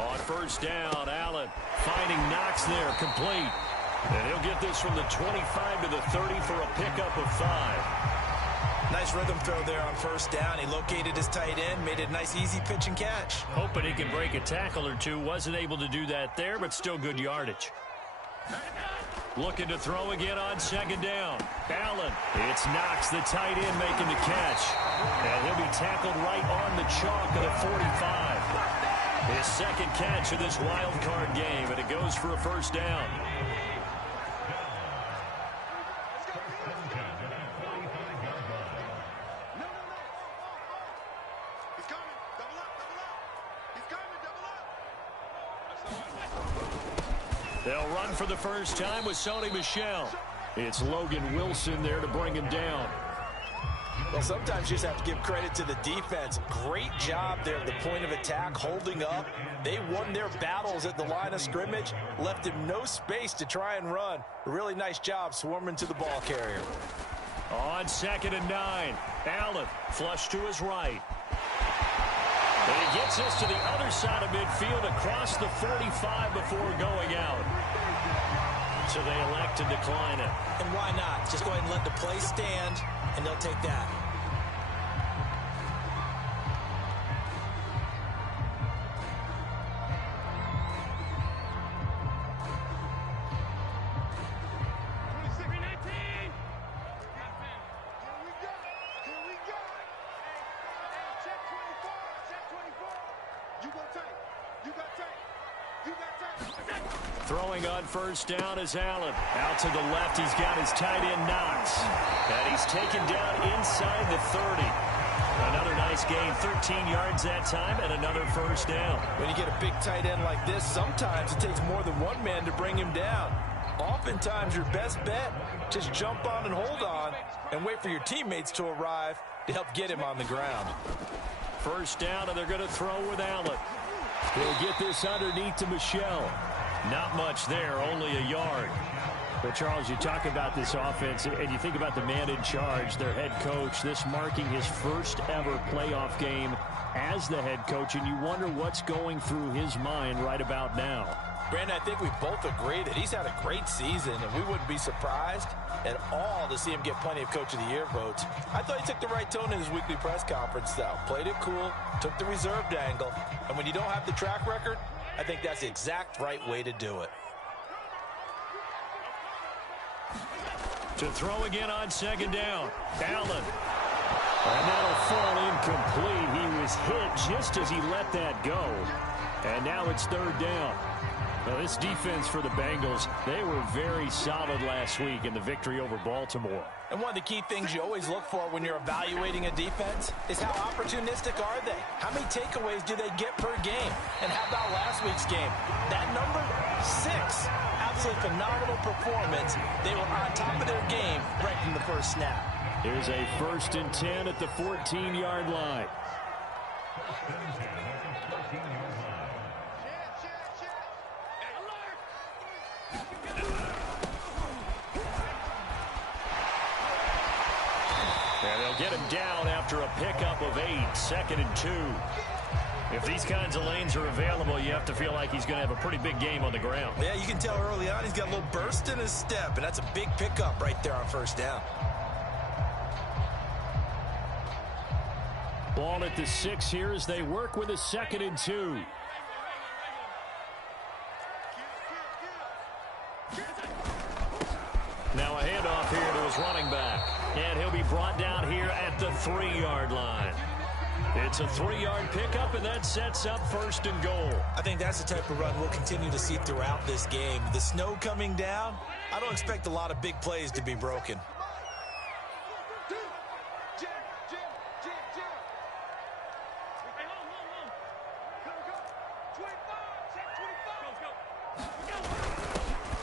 On first down, Allen finding Knox there, complete. And he'll get this from the 25 to the 30 for a pickup of 5. Nice rhythm throw there on first down. He located his tight end, made it a nice easy pitch and catch. Hoping he can break a tackle or two. Wasn't able to do that there, but still good yardage. Looking to throw again on second down. Allen. It's Knox, the tight end, making the catch. And he'll be tackled right on the chalk of the 45. His second catch of this wild card game, and it goes for a first down. He's coming. Double up. He's coming. Double up. They'll run for the first time with Sony Michel. It's Logan Wilson there to bring him down. Well, sometimes you just have to give credit to the defense. Great job there at the point of attack, holding up. They won their battles at the line of scrimmage, left him no space to try and run. A really nice job swarming to the ball carrier. On 2nd and 9, Allen flush to his right. And he gets us to the other side of midfield across the 45 before going out. So they elect to decline it. And why not? Just go ahead and let the play stand, and they'll take that. Throwing on first down is Allen. Out to the left, he's got his tight end Knox. And he's taken down inside the 30. Another nice gain, 13 yards that time, and another first down. When you get a big tight end like this, sometimes it takes more than one man to bring him down. Oftentimes, your best bet, just jump on and hold on and wait for your teammates to arrive to help get him on the ground. First down, and they're going to throw with Allen. He'll get this underneath to Michel. Not much there, only a yard. But, Charles, you talk about this offense, and you think about the man in charge, their head coach, this marking his first ever playoff game as the head coach, and you wonder what's going through his mind right about now. Brandon, I think we both agree that he's had a great season, and we wouldn't be surprised at all to see him get plenty of Coach of the Year votes. I thought he took the right tone in his weekly press conference, though. Played it cool, took the reserved angle, and when you don't have the track record, I think that's the exact right way to do it. To throw again on second down, Allen. And that'll fall incomplete. He was hit just as he let that go. And now it's third down. Now, this defense for the Bengals, they were very solid last week in the victory over Baltimore. And one of the key things you always look for when you're evaluating a defense is how opportunistic are they? How many takeaways do they get per game? And how about last week's game? That number, 6. Absolutely phenomenal performance. They were on top of their game right from the first snap. Here's a 1st and 10 at the 14-yard line. And they'll get him down after a pickup of 8, 2nd and 2. If these kinds of lanes are available, you have to feel like he's going to have a pretty big game on the ground. Yeah, you can tell early on he's got a little burst in his step, and that's a big pickup right there on first down. Ball at the 6 here as they work with a 2nd and 2. Now a handoff here to his running back. And he'll be brought down here at the 3-yard line. It's a 3-yard pickup, and that sets up 1st and goal. I think that's the type of run we'll continue to see throughout this game. The snow coming down, I don't expect a lot of big plays to be broken.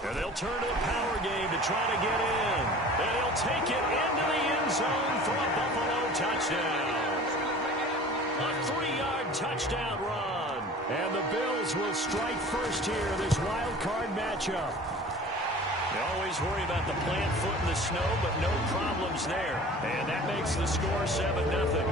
And they'll turn to the power game to try to get in. And he'll take it into the end zone for a Buffalo touchdown. A 3-yard touchdown run. And the Bills will strike first here in this wild card matchup. You always worry about the plant foot in the snow, but no problems there. And that makes the score 7-0.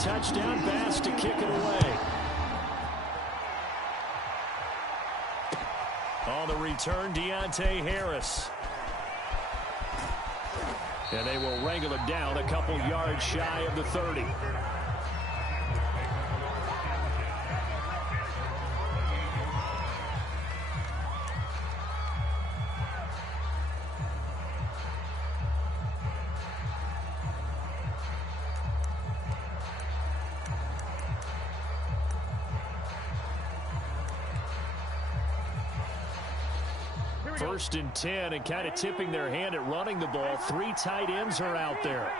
Touchdown, Bass to kick it away. On the return, Deontay Harris. And they will wrangle it down a couple yards shy of the 30. First and 10, and kind of tipping their hand at running the ball. 3 tight ends are out there.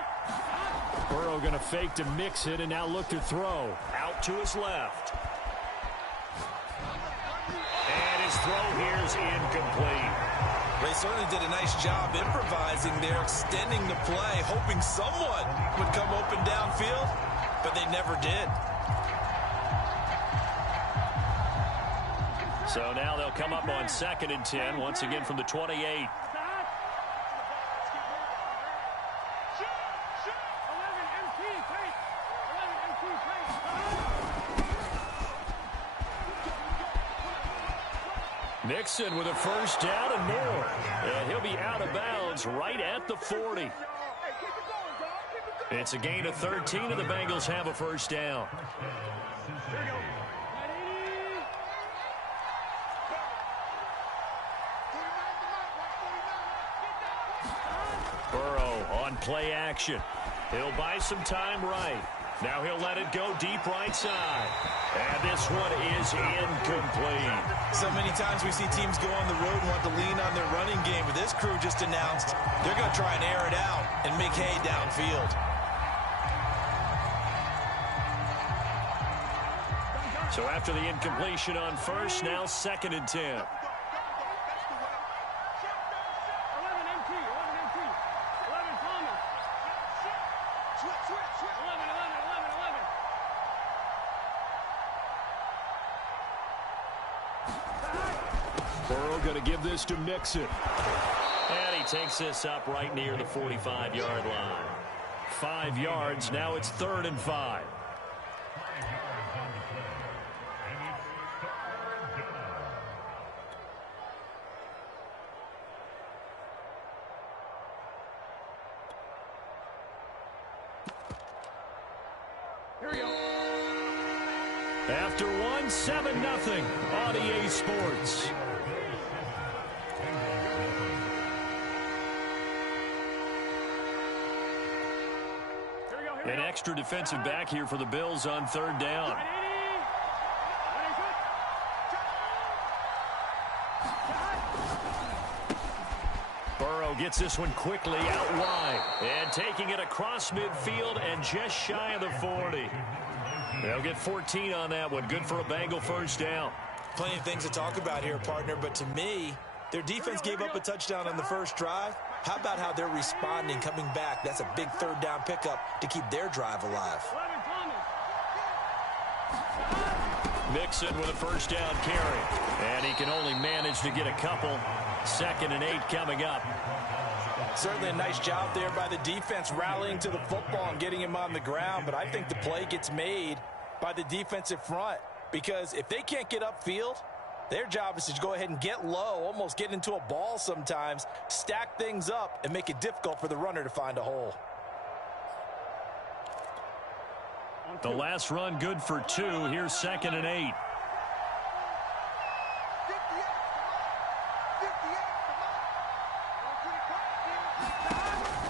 Burrow going to fake to mix it and now look to throw. Out to his left. And his throw here is incomplete. They certainly did a nice job improvising there, extending the play, hoping someone would come open downfield, but they never did. So now they'll come up on 2nd and 10, once again from the 28. Mixon with a first down and more. And he'll be out of bounds right at the 40. It's a gain of 13, and the Bengals have a first down. Burrow on play action. He'll buy some time right. Now he'll let it go deep right side. And this one is incomplete. So many times we see teams go on the road and want to lean on their running game, but this crew just announced they're going to try and air it out and make hay downfield. So after the incompletion on first, now 2nd and 10. Burrow going to give this to Mixon. And he takes this up right near the 45-yard line. 5 yards, now it's 3rd and 5. After one, 7-0 on EA Sports. An extra defensive back here for the Bills on 3rd down. Burrow gets this one quickly out wide. And taking it across midfield and just shy of the 40. They'll get 14 on that one. Good for a Bengal first down. Plenty of things to talk about here, partner, but to me, their defense gave up a touchdown on the first drive. How about how they're responding, coming back? That's a big 3rd down pickup to keep their drive alive. Mixon with a first down carry. And he can only manage to get a couple. 2nd and 8 coming up. Certainly a nice job there by the defense rallying to the football and getting him on the ground. But I think the play gets made by the defensive front. Because if they can't get upfield, their job is to go ahead and get low, almost get into a ball sometimes, stack things up, and make it difficult for the runner to find a hole. The last run good for 2. Here's 2nd and 8.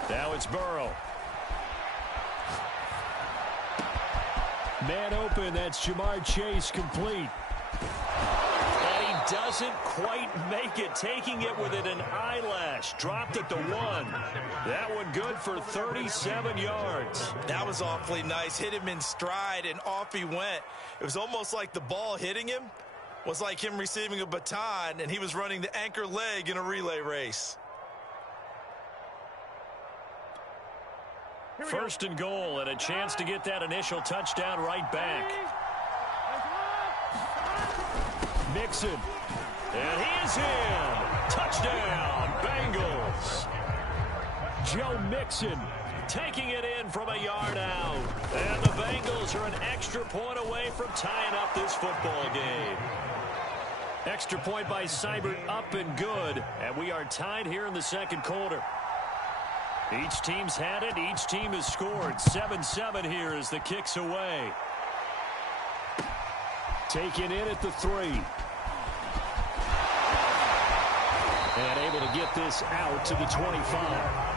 Now it's Burrow. Man open, that's Jamar Chase, complete. And he doesn't quite make it, taking it within an eyelash. Dropped at the 1. That one good for 37 yards. That was awfully nice. Hit him in stride, and off he went. It was almost like the ball hitting him was like him receiving a baton, and he was running the anchor leg in a relay race. 1st and goal, and a chance to get that initial touchdown right back. Mixon. And he is in. Touchdown, Bengals. Joe Mixon taking it in from a yard out. And the Bengals are an extra point away from tying up this football game. Extra point by Seibert, up and good. And we are tied here in the 2nd quarter. Each team's had it. Each team has scored. 7-7 here as the kick's away. Taken in at the 3. And able to get this out to the 25.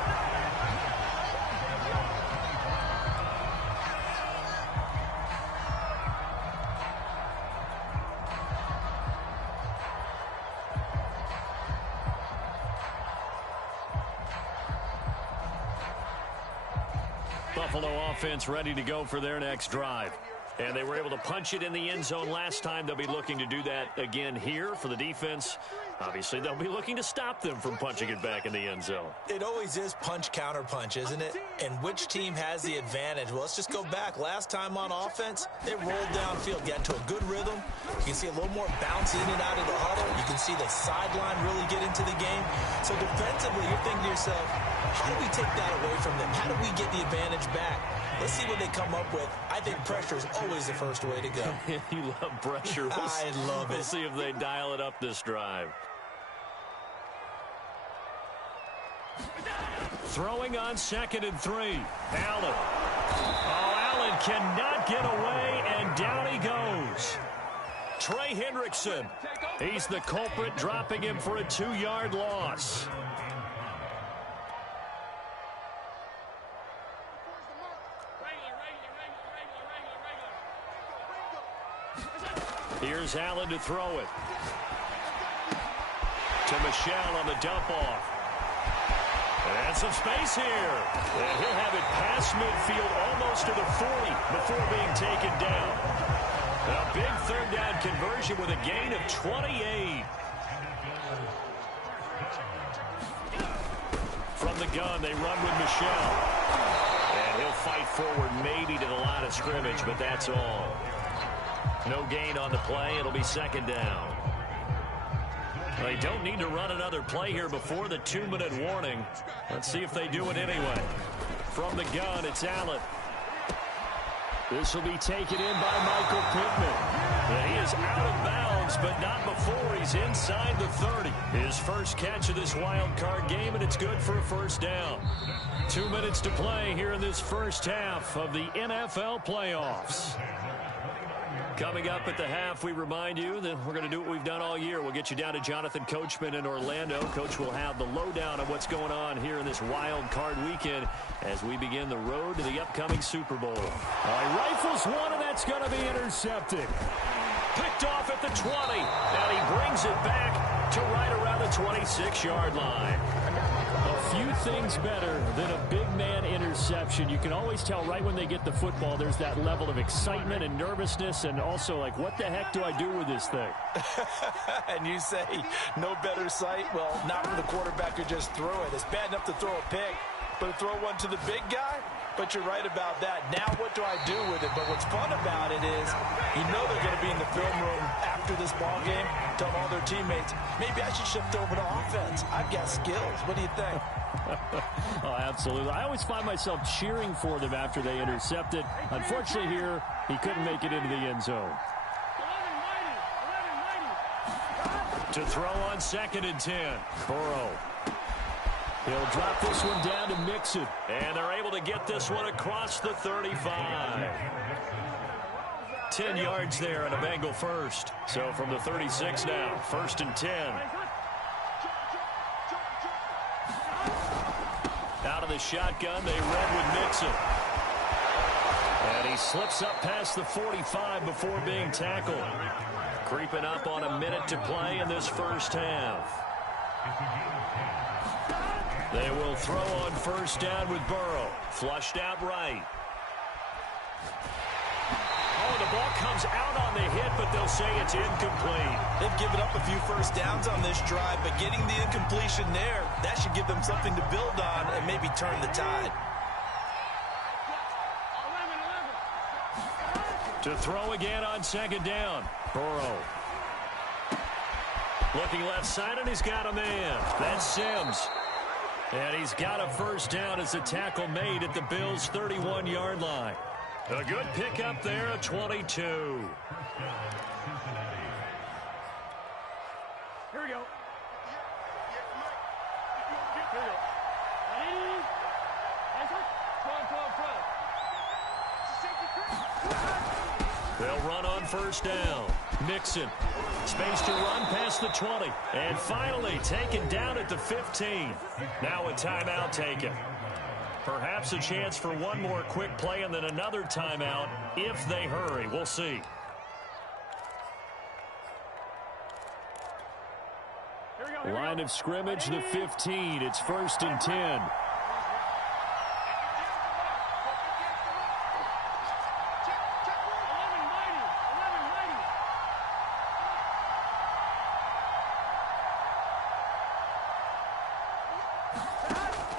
Buffalo offense ready to go for their next drive. And they were able to punch it in the end zone last time. They'll be looking to do that again here for the defense. Obviously, they'll be looking to stop them from punching it back in the end zone. It always is punch, counter punch, isn't it? And which team has the advantage? Well, let's just go back. Last time on offense, they rolled downfield, got into a good rhythm. You can see a little more bounce in and out of the huddle. You can see the sideline really get into the game. So defensively, you're thinking to yourself, how do we take that away from them? How do we get the advantage back? Let's see what they come up with. I think pressure is always the first way to go. You love pressure. I love it. We'll see if they dial it up this drive. Throwing on 2nd and 3. Allen. Oh, Allen cannot get away, and down he goes. Trey Hendrickson. He's the culprit, dropping him for a 2-yard loss. Here's Allen to throw it. To Michel on the dump-off. And some space here. And he'll have it past midfield almost to the 40 before being taken down. A big 3rd down conversion with a gain of 28. From the gun, they run with Michel. And he'll fight forward maybe to the line of scrimmage, but that's all. No gain on the play. It'll be 2nd down. They don't need to run another play here before the 2-minute warning. Let's see if they do it anyway. From the gun, it's Allen. This will be taken in by Michael Pittman. And he is out of bounds, but not before he's inside the 30. His first catch of this wild card game, and it's good for a 1st down. 2 minutes to play here in this first half of the NFL playoffs. Coming up at the half, we remind you that we're going to do what we've done all year. We'll get you down to Jonathan Coachman in Orlando. Coach will have the lowdown of what's going on here in this wild card weekend as we begin the road to the upcoming Super Bowl. All right, rifles one, and that's going to be intercepted. Picked off at the 20, and he brings it back to right around the 26-yard line. A few things better than a big man interception. You can always tell right when they get the football, there's that level of excitement and nervousness, and also like, what the heck do I do with this thing? And you say, no better sight? Well, not for the quarterback who just threw it. It's bad enough to throw a pick, but to throw one to the big guy? but you're right about that. Now what do I do with it? But what's fun about it is you know they're going to be in the film room after this ball game, telling all their teammates, maybe I should shift over to offense. I've got skills. What do you think? Oh, absolutely. I always find myself cheering for them after they intercept it. Unfortunately here, he couldn't make it into the end zone. To throw on 2nd and 10. Burrow. He'll drop this one down to Mixon. And they're able to get this one across the 35. 10 yards there and a Bengal first. So from the 36 now, 1st and 10. Out of the shotgun, they run with Mixon. And he slips up past the 45 before being tackled. Creeping up on a minute to play in this first half. They will throw on 1st down with Burrow. Flushed out right. Oh, the ball comes out on the hit, but they'll say it's incomplete. They've given up a few first downs on this drive, but getting the incompletion there, that should give them something to build on and maybe turn the tide. To throw again on 2nd down. Burrow. Looking left side, and he's got a man. That's Sims. And he's got a 1st down as a tackle made at the Bills' 31-yard line. A good pickup there at 22. Here we go. They'll run on 1st down. Mixon. Space to run past the 20. And finally taken down at the 15. Now a timeout taken. Perhaps a chance for one more quick play and then another timeout if they hurry. We'll see. Line of scrimmage, the 15. It's 1st and 10.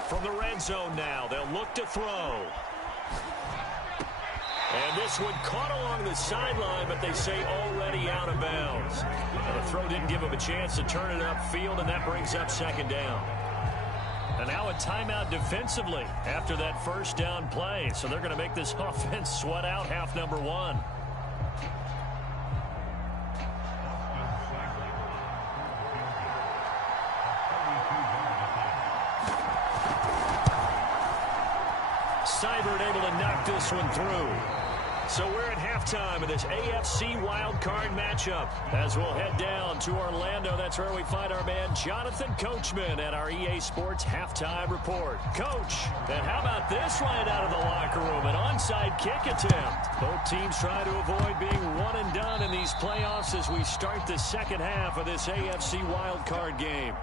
From the red zone now, they'll look to throw. And this one caught along the sideline, but they say already out of bounds. And the throw didn't give him a chance to turn it upfield, and that brings up 2nd down. And now a timeout defensively after that 1st down play. So they're going to make this offense sweat out half number 1. Seibert able to knock this one through. So we're at halftime of this AFC wildcard matchup. As we'll head down to Orlando, that's where we find our man Jonathan Coachman at our EA Sports Halftime Report. Coach, and how about this right out of the locker room? An onside kick attempt. Both teams try to avoid being one and done in these playoffs as we start the second half of this AFC wildcard game.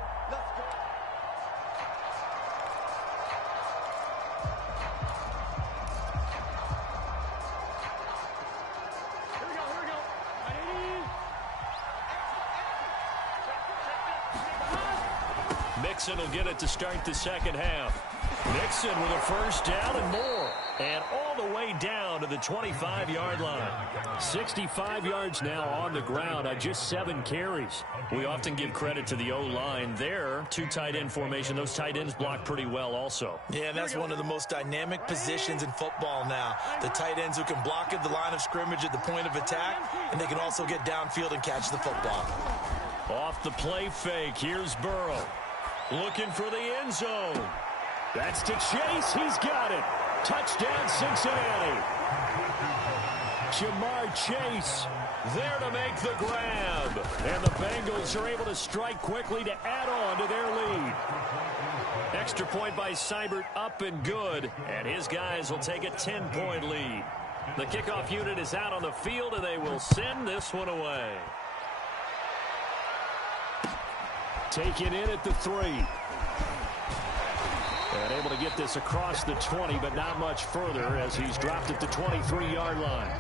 Mixon will get it to start the second half. Mixon with a 1st down and more. And all the way down to the 25-yard line. 65 yards now on the ground on just 7 carries. We often give credit to the O-line there. 2 tight end formation. Those tight ends block pretty well also. Yeah, and that's one of the most dynamic positions in football now. The tight ends who can block at the line of scrimmage at the point of attack, and they can also get downfield and catch the football. Off the play fake, here's Burrow. Looking for the end zone. That's to Chase. He's got it. Touchdown, Cincinnati. Jamar Chase there to make the grab. And the Bengals are able to strike quickly to add on to their lead. Extra point by Seibert, up and good. And his guys will take a 10-point lead. The kickoff unit is out on the field, and they will send this one away. Taken in at the 3. And able to get this across the 20, but not much further as he's dropped at the 23-yard line.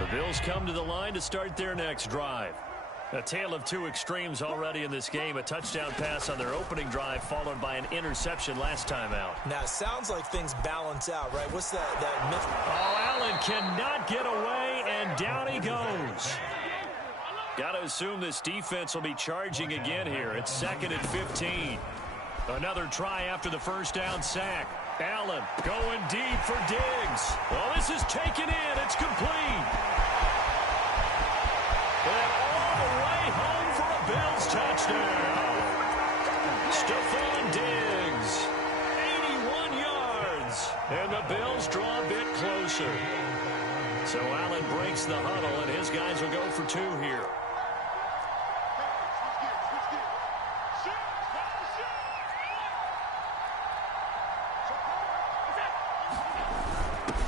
The Bills come to the line to start their next drive. A tale of two extremes already in this game. A touchdown pass on their opening drive followed by an interception last time out. Now, it sounds like things balance out, right? What's that myth? Oh, Allen cannot get away, and down he goes. Got to assume this defense will be charging again here. It's 2nd and 15. Another try after the first down sack. Allen going deep for Diggs. Well, this is taken in. It's complete. And all the way home for a Bills touchdown. Stephon Diggs, 81 yards. And the Bills draw a bit closer. So Allen breaks the huddle, and his guys will go for 2 here.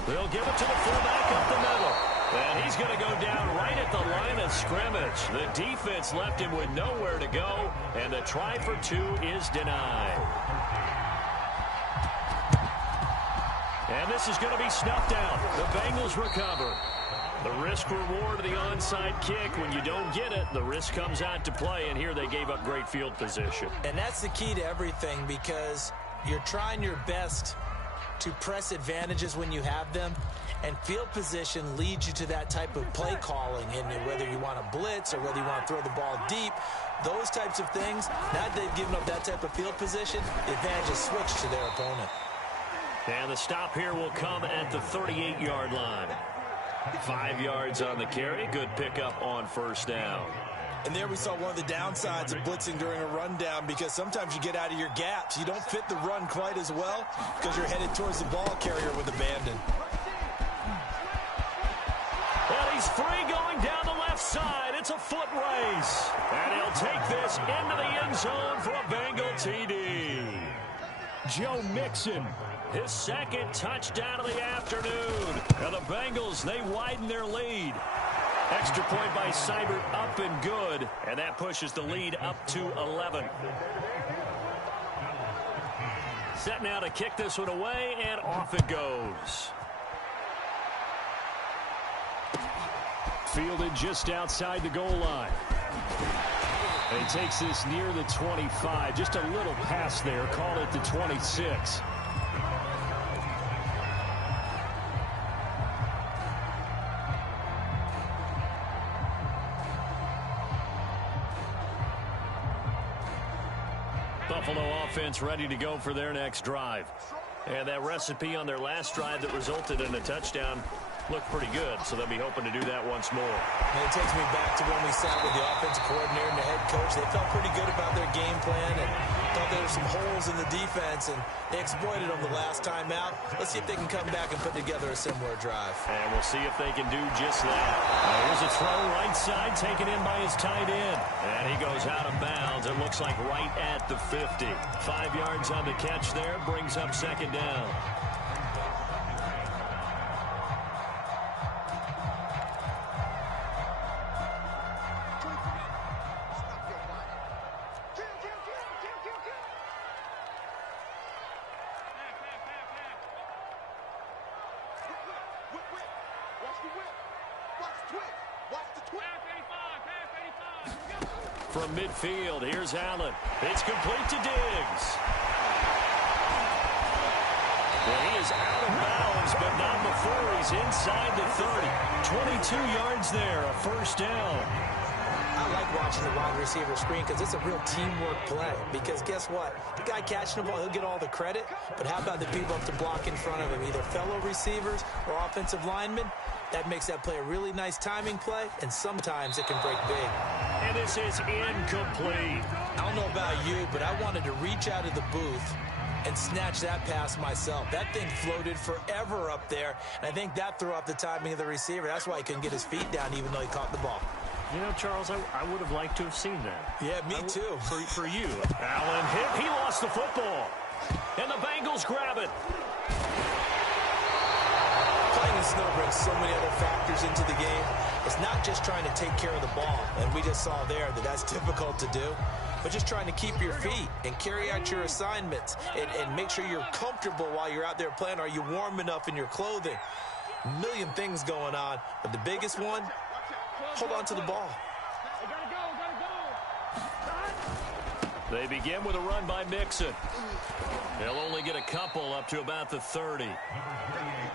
They'll give it to the fullback up the middle. And he's going to go down right at the line of scrimmage. The defense left him with nowhere to go, and the try for 2 is denied. And this is going to be snuffed out. The Bengals recover. The risk-reward of the onside kick. When you don't get it, the risk comes out to play, and here they gave up great field position. And that's the key to everything, because you're trying your best to press advantages when you have them, and field position leads you to that type of play calling. And whether you want to blitz or whether you want to throw the ball deep, those types of things, now that they've given up that type of field position, the advantage is switched to their opponent. And the stop here will come at the 38-yard line. 5 yards on the carry. Good pickup on first down. And there we saw one of the downsides of blitzing during a rundown, because sometimes you get out of your gaps. You don't fit the run quite as well because you're headed towards the ball carrier with abandon. And he's free going down the left side. It's a foot race. And he'll take this into the end zone for a Bengal TD. Joe Mixon, his 2nd touchdown of the afternoon. And the Bengals, they widen their lead. Extra point by Seibert, up and good. And that pushes the lead up to 11. Set now to kick this one away, and off it goes. Fielded just outside the goal line. And he takes this near the 25. Just a little pass there. Call it the 26. Buffalo offense ready to go for their next drive. And that recipe on their last drive that resulted in a touchdown looked pretty good, so they'll be hoping to do that once more. And it takes me back to when we sat with the offensive coordinator and the head coach. They felt pretty good about their game plan and thought there were some holes in the defense, and they exploited them the last time out. Let's see if they can come back and put together a similar drive. And we'll see if they can do just that. Here's a throw right side, taken in by his tight end. And he goes out of bounds. It looks like right at the 50. 5 yards on the catch there, brings up 2nd down. From midfield, here's Allen. It's complete to Diggs. Well, he is out of bounds, but not before he's inside the 30. 22 yards there, a first down. I like watching the wide receiver screen because it's a real teamwork play. Because guess what? The guy catching the ball, he'll get all the credit. But how about the people up to block in front of him, either fellow receivers or offensive linemen? That makes that play a really nice timing play, and sometimes it can break big. And this is incomplete. I don't know about you, but I wanted to reach out of the booth and snatch that pass myself. That thing floated forever up there, and I think that threw off the timing of the receiver. That's why he couldn't get his feet down even though he caught the ball. You know, Charles, I would have liked to have seen that. Yeah, me too. For you. Allen hit. He lost the football. And the Bengals grab it. Playing in snow brings so many other factors into the game. It's not just trying to take care of the ball, and we just saw there that that's difficult to do, but just trying to keep your feet and carry out your assignments and make sure you're comfortable while you're out there playing. Are you warm enough in your clothing? A million things going on, but the biggest one, hold on to the ball. They begin with a run by Mixon. They'll only get a couple up to about the 30.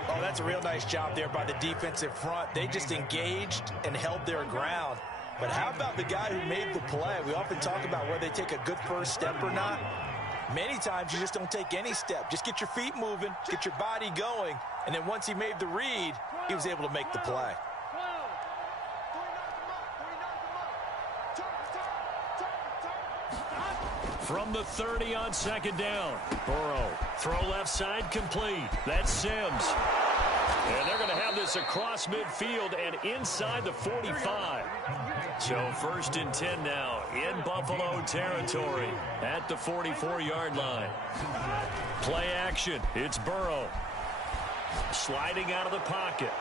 Oh, that's a real nice job there by the defensive front. They just engaged and held their ground. But how about the guy who made the play? We often talk about whether they take a good first step or not. Many times you just don't take any step. Just get your feet moving, get your body going, and then once he made the read, he was able to make the play. From the 30 on second down. Burrow, throw left side, complete. That's Sims. And they're going to have this across midfield and inside the 45. So 1st and 10 now in Buffalo territory at the 44-yard line. Play action. It's Burrow. Sliding out of the pocket.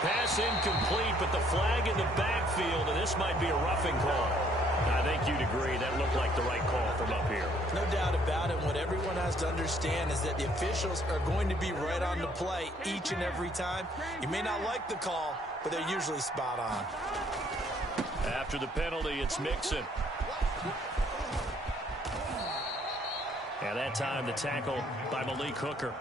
Pass incomplete, but the flag in the backfield, and this might be a roughing call. I think you'd agree that looked like the right call from up here. No doubt about it. What everyone has to understand is that the officials are going to be right on the play each and every time. You may not like the call, but they're usually spot on. After the penalty, it's Mixon. And that time, the tackle by Malik Hooker.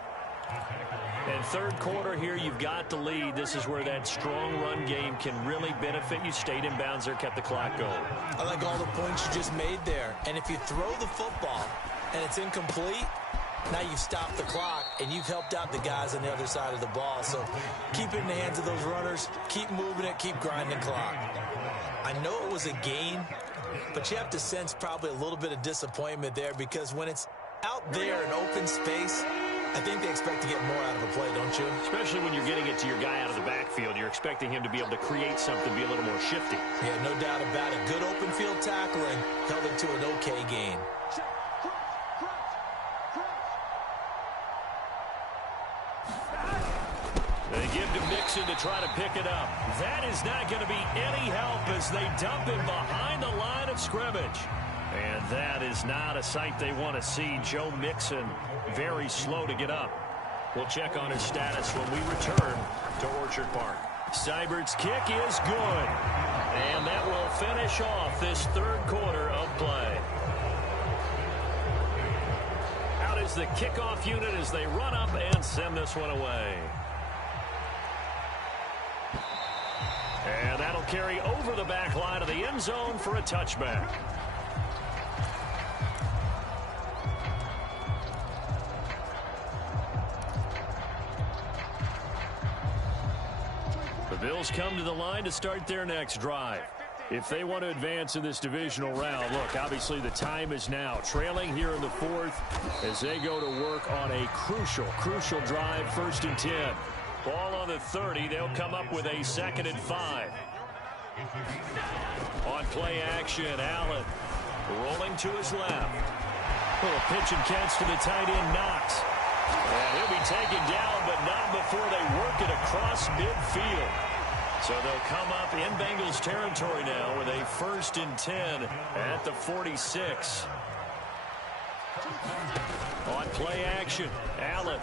And third quarter here, you've got the lead. This is where that strong run game can really benefit you. Stayed in bounds there, kept the clock going. I like all the points you just made there. And if you throw the football and it's incomplete, now you've stopped the clock and you've helped out the guys on the other side of the ball. So keep it in the hands of those runners. Keep moving it. Keep grinding the clock. I know it was a gain, but you have to sense probably a little bit of disappointment there because when it's out there in open space, I think they expect to get more out of a play, don't you? Especially when you're getting it to your guy out of the backfield. You're expecting him to be able to create something, be a little more shifty. Yeah, no doubt about it. Good open field tackling held it to an okay gain. They give to Mixon to try to pick it up. That is not going to be any help as they dump him behind the line of scrimmage. And that is not a sight they want to see. Joe Mixon very slow to get up. We'll check on his status when we return to Orchard Park. Seibert's kick is good. And that will finish off this third quarter of play. Out is the kickoff unit as they run up and send this one away. And that'll carry over the back line of the end zone for a touchback. The Bills come to the line to start their next drive. If they want to advance in this divisional round, look, obviously the time is now. Trailing here in the fourth as they go to work on a crucial drive, 1st and 10. Ball on the 30. They'll come up with a 2nd and 5. On play action, Allen rolling to his left. Little pitch and catch to the tight end, Knox. And he'll be taken down, but not before they work it across midfield. So they'll come up in Bengals territory now with a 1st and 10 at the 46. On play action, Allen.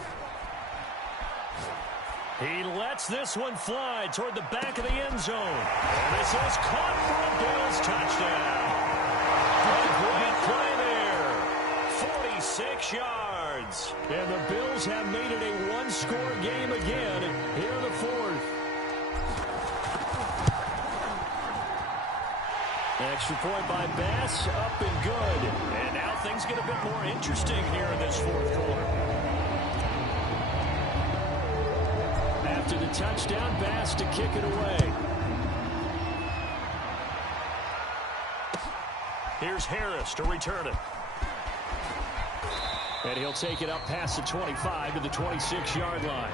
He lets this one fly toward the back of the end zone. And this is caught for a Bills touchdown. A great play there. 46 yards. And the Bills have made it a one-score game again here in the fourth. Extra point by Bass, up and good. And now things get a bit more interesting here in this fourth quarter. After the touchdown, Bass to kick it away. Here's Harris to return it. And he'll take it up past the 25 to the 26-yard line.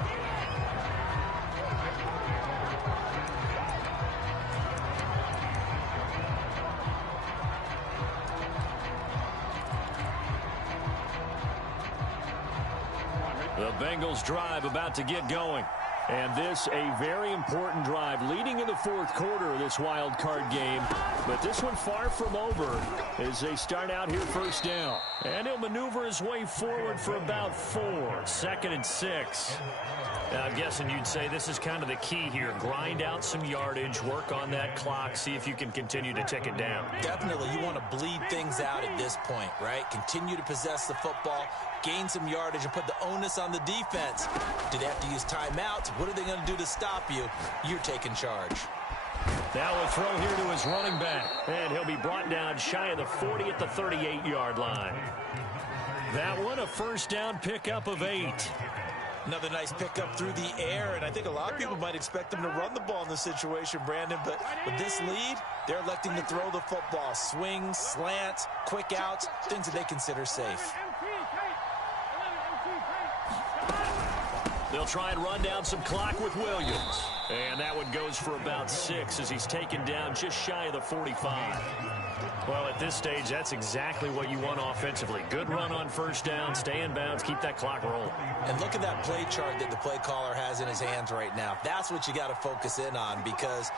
The Bengals drive about to get going. And this a very important drive leading in the fourth quarter of this wild card game. But this one far from over as they start out here first down. And he'll maneuver his way forward for about 4. 2nd and 6. I'm guessing you'd say this is kind of the key here. Grind out some yardage, work on that clock, see if you can continue to tick it down. Definitely, you want to bleed things out at this point, right? Continue to possess the football, gain some yardage, and put the onus on the defense. Do they have to use timeouts? What are they going to do to stop you? You're taking charge. Now a throw here to his running back. And he'll be brought down shy of the 40 at the 38-yard line. That one a first down pickup of 8. Another nice pickup through the air, and I think a lot of people might expect them to run the ball in this situation, Brandon, but with this lead, they're electing to throw the football. Swings, slants, quick outs, things that they consider safe. They'll try and run down some clock with Williams. And that one goes for about 6 as he's taken down just shy of the 45. Well, at this stage, that's exactly what you want offensively. Good run on first down, stay in bounds, keep that clock rolling. And look at that play chart that the play caller has in his hands right now. That's what you got to focus in on because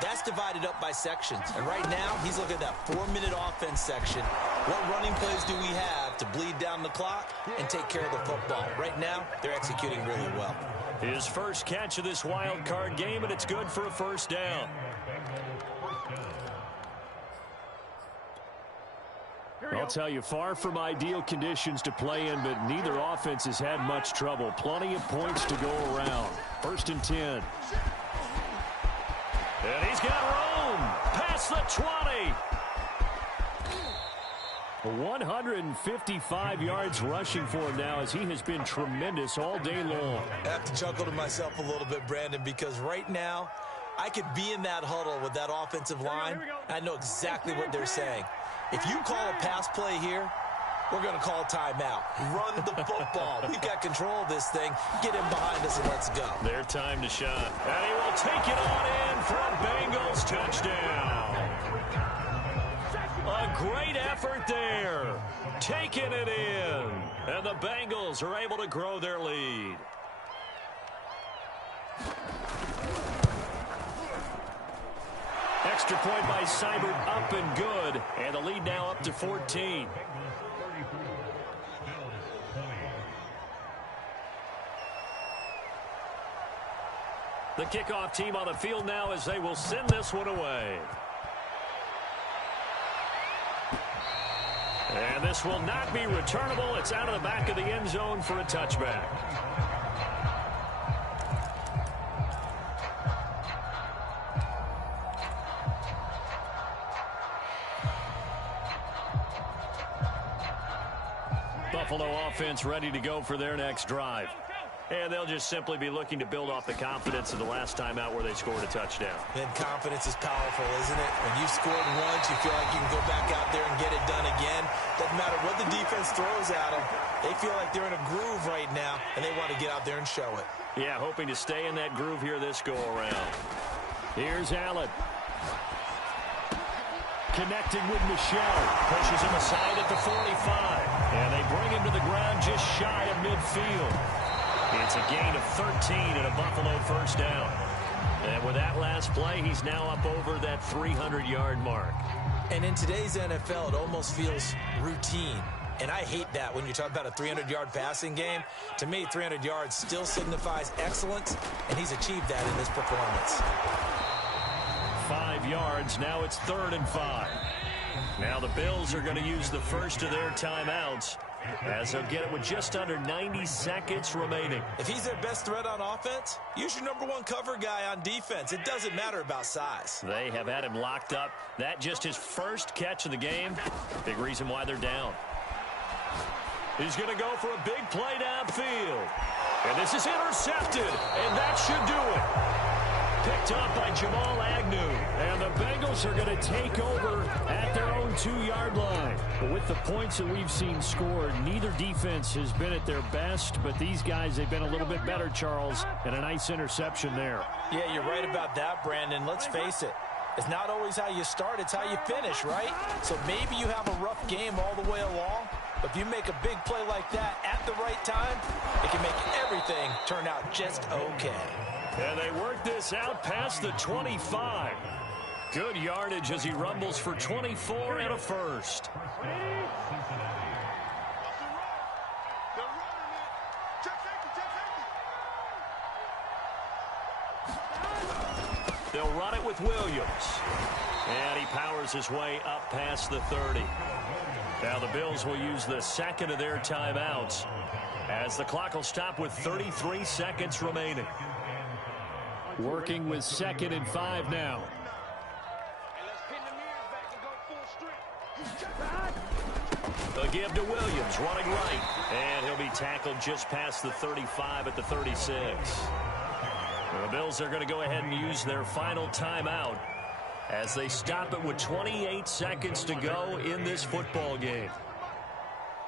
that's divided up by sections. And right now, he's looking at that 4-minute offense section. What running plays do we have to bleed down the clock and take care of the football? Right now, they're executing really well. His first catch of this wild card game, and it's good for a first down. I'll tell you, far from ideal conditions to play in, but neither offense has had much trouble. Plenty of points to go around. 1st and 10. And he's got room past the 20. 155 yards rushing for him now as he has been tremendous all day long. I have to chuckle to myself a little bit, Brandon, because right now I could be in that huddle with that offensive line. I know exactly what they're saying. If you call a pass play here, we're going to call timeout. Run the football. We've got control of this thing. Get him behind us and let's go. Their time to shine. And he will take it on in for a Bengals touchdown. A great effort there. Taking it in. And the Bengals are able to grow their lead. Extra point by Seibert, up and good. And the lead now up to 14. The kickoff team on the field now as they will send this one away. And this will not be returnable. It's out of the back of the end zone for a touchback. Buffalo offense ready to go for their next drive. And they'll just simply be looking to build off the confidence of the last time out where they scored a touchdown. And confidence is powerful, isn't it? When you've scored once, you feel like you can go back out there and get it done again. Doesn't matter what the defense throws at them. They feel like they're in a groove right now, and they want to get out there and show it. Yeah, hoping to stay in that groove here this go-around. Here's Allen. Connecting with Michel. Pushes him aside at the 45. And they bring him to the ground just shy of midfield. It's a gain of 13 and a Buffalo first down. And with that last play, he's now up over that 300-yard mark. And in today's NFL, it almost feels routine. And I hate that when you talk about a 300-yard passing game. To me, 300 yards still signifies excellence, and he's achieved that in this performance. 5 yards. Now it's 3rd and 5. Now the Bills are going to use the first of their timeouts, as they'll get it with just under 90 seconds remaining. If he's their best threat on offense, use your #1 cover guy on defense. It doesn't matter about size. They have had him locked up. That just his first catch of the game. Big reason why they're down. He's going to go for a big play downfield. And this is intercepted. And that should do it. Picked up by Jamal Agnew. And the Bengals are going to take over at their own 2-yard line. But with the points that we've seen scored, neither defense has been at their best. But these guys, they've been a little bit better, Charles. And a nice interception there. Yeah, you're right about that, Brandon. Let's face it. It's not always how you start, it's how you finish, right? So maybe you have a rough game all the way along, If you make a big play like that at the right time, it can make everything turn out just okay. And they work this out past the 25. Good yardage as he rumbles for 24 and a first. They'll run it with Williams. And he powers his way up past the 30. Now the Bills will use the second of their timeouts as the clock will stop with 33 seconds remaining. Working with 2nd and 5 now. The give to Williams, running right. And he'll be tackled just past the 35 at the 36. The Bills are going to go ahead and use their final timeout as they stop it with 28 seconds to go in this football game.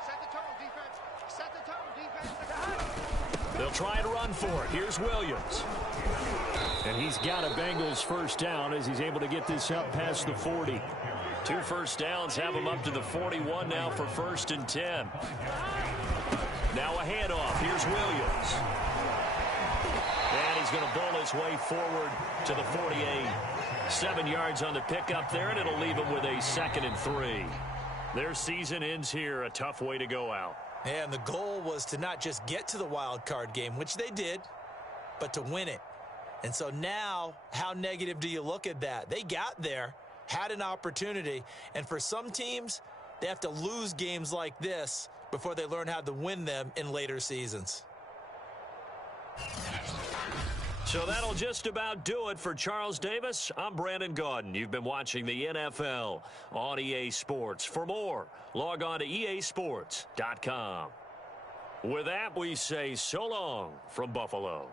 Set the tone, defense. Set the tone, defense. They'll try and run for it. Here's Williams. And he's got a Bengals first down as he's able to get this up past the 40. 2 first downs have him up to the 41 now for 1st and 10. Now a handoff. Here's Williams. And he's going to bowl his way forward to the 48. 7 yards on the pickup there, and it'll leave him with a 2nd and 3. Their season ends here, a tough way to go out. And the goal was to not just get to the wild card game, which they did, but to win it. And so now, how negative do you look at that? They got there, had an opportunity, and for some teams, they have to lose games like this before they learn how to win them in later seasons. So that'll just about do it for Charles Davis. I'm Brandon Gaudin. You've been watching the NFL on EA Sports. For more, log on to easports.com. With that, we say so long from Buffalo.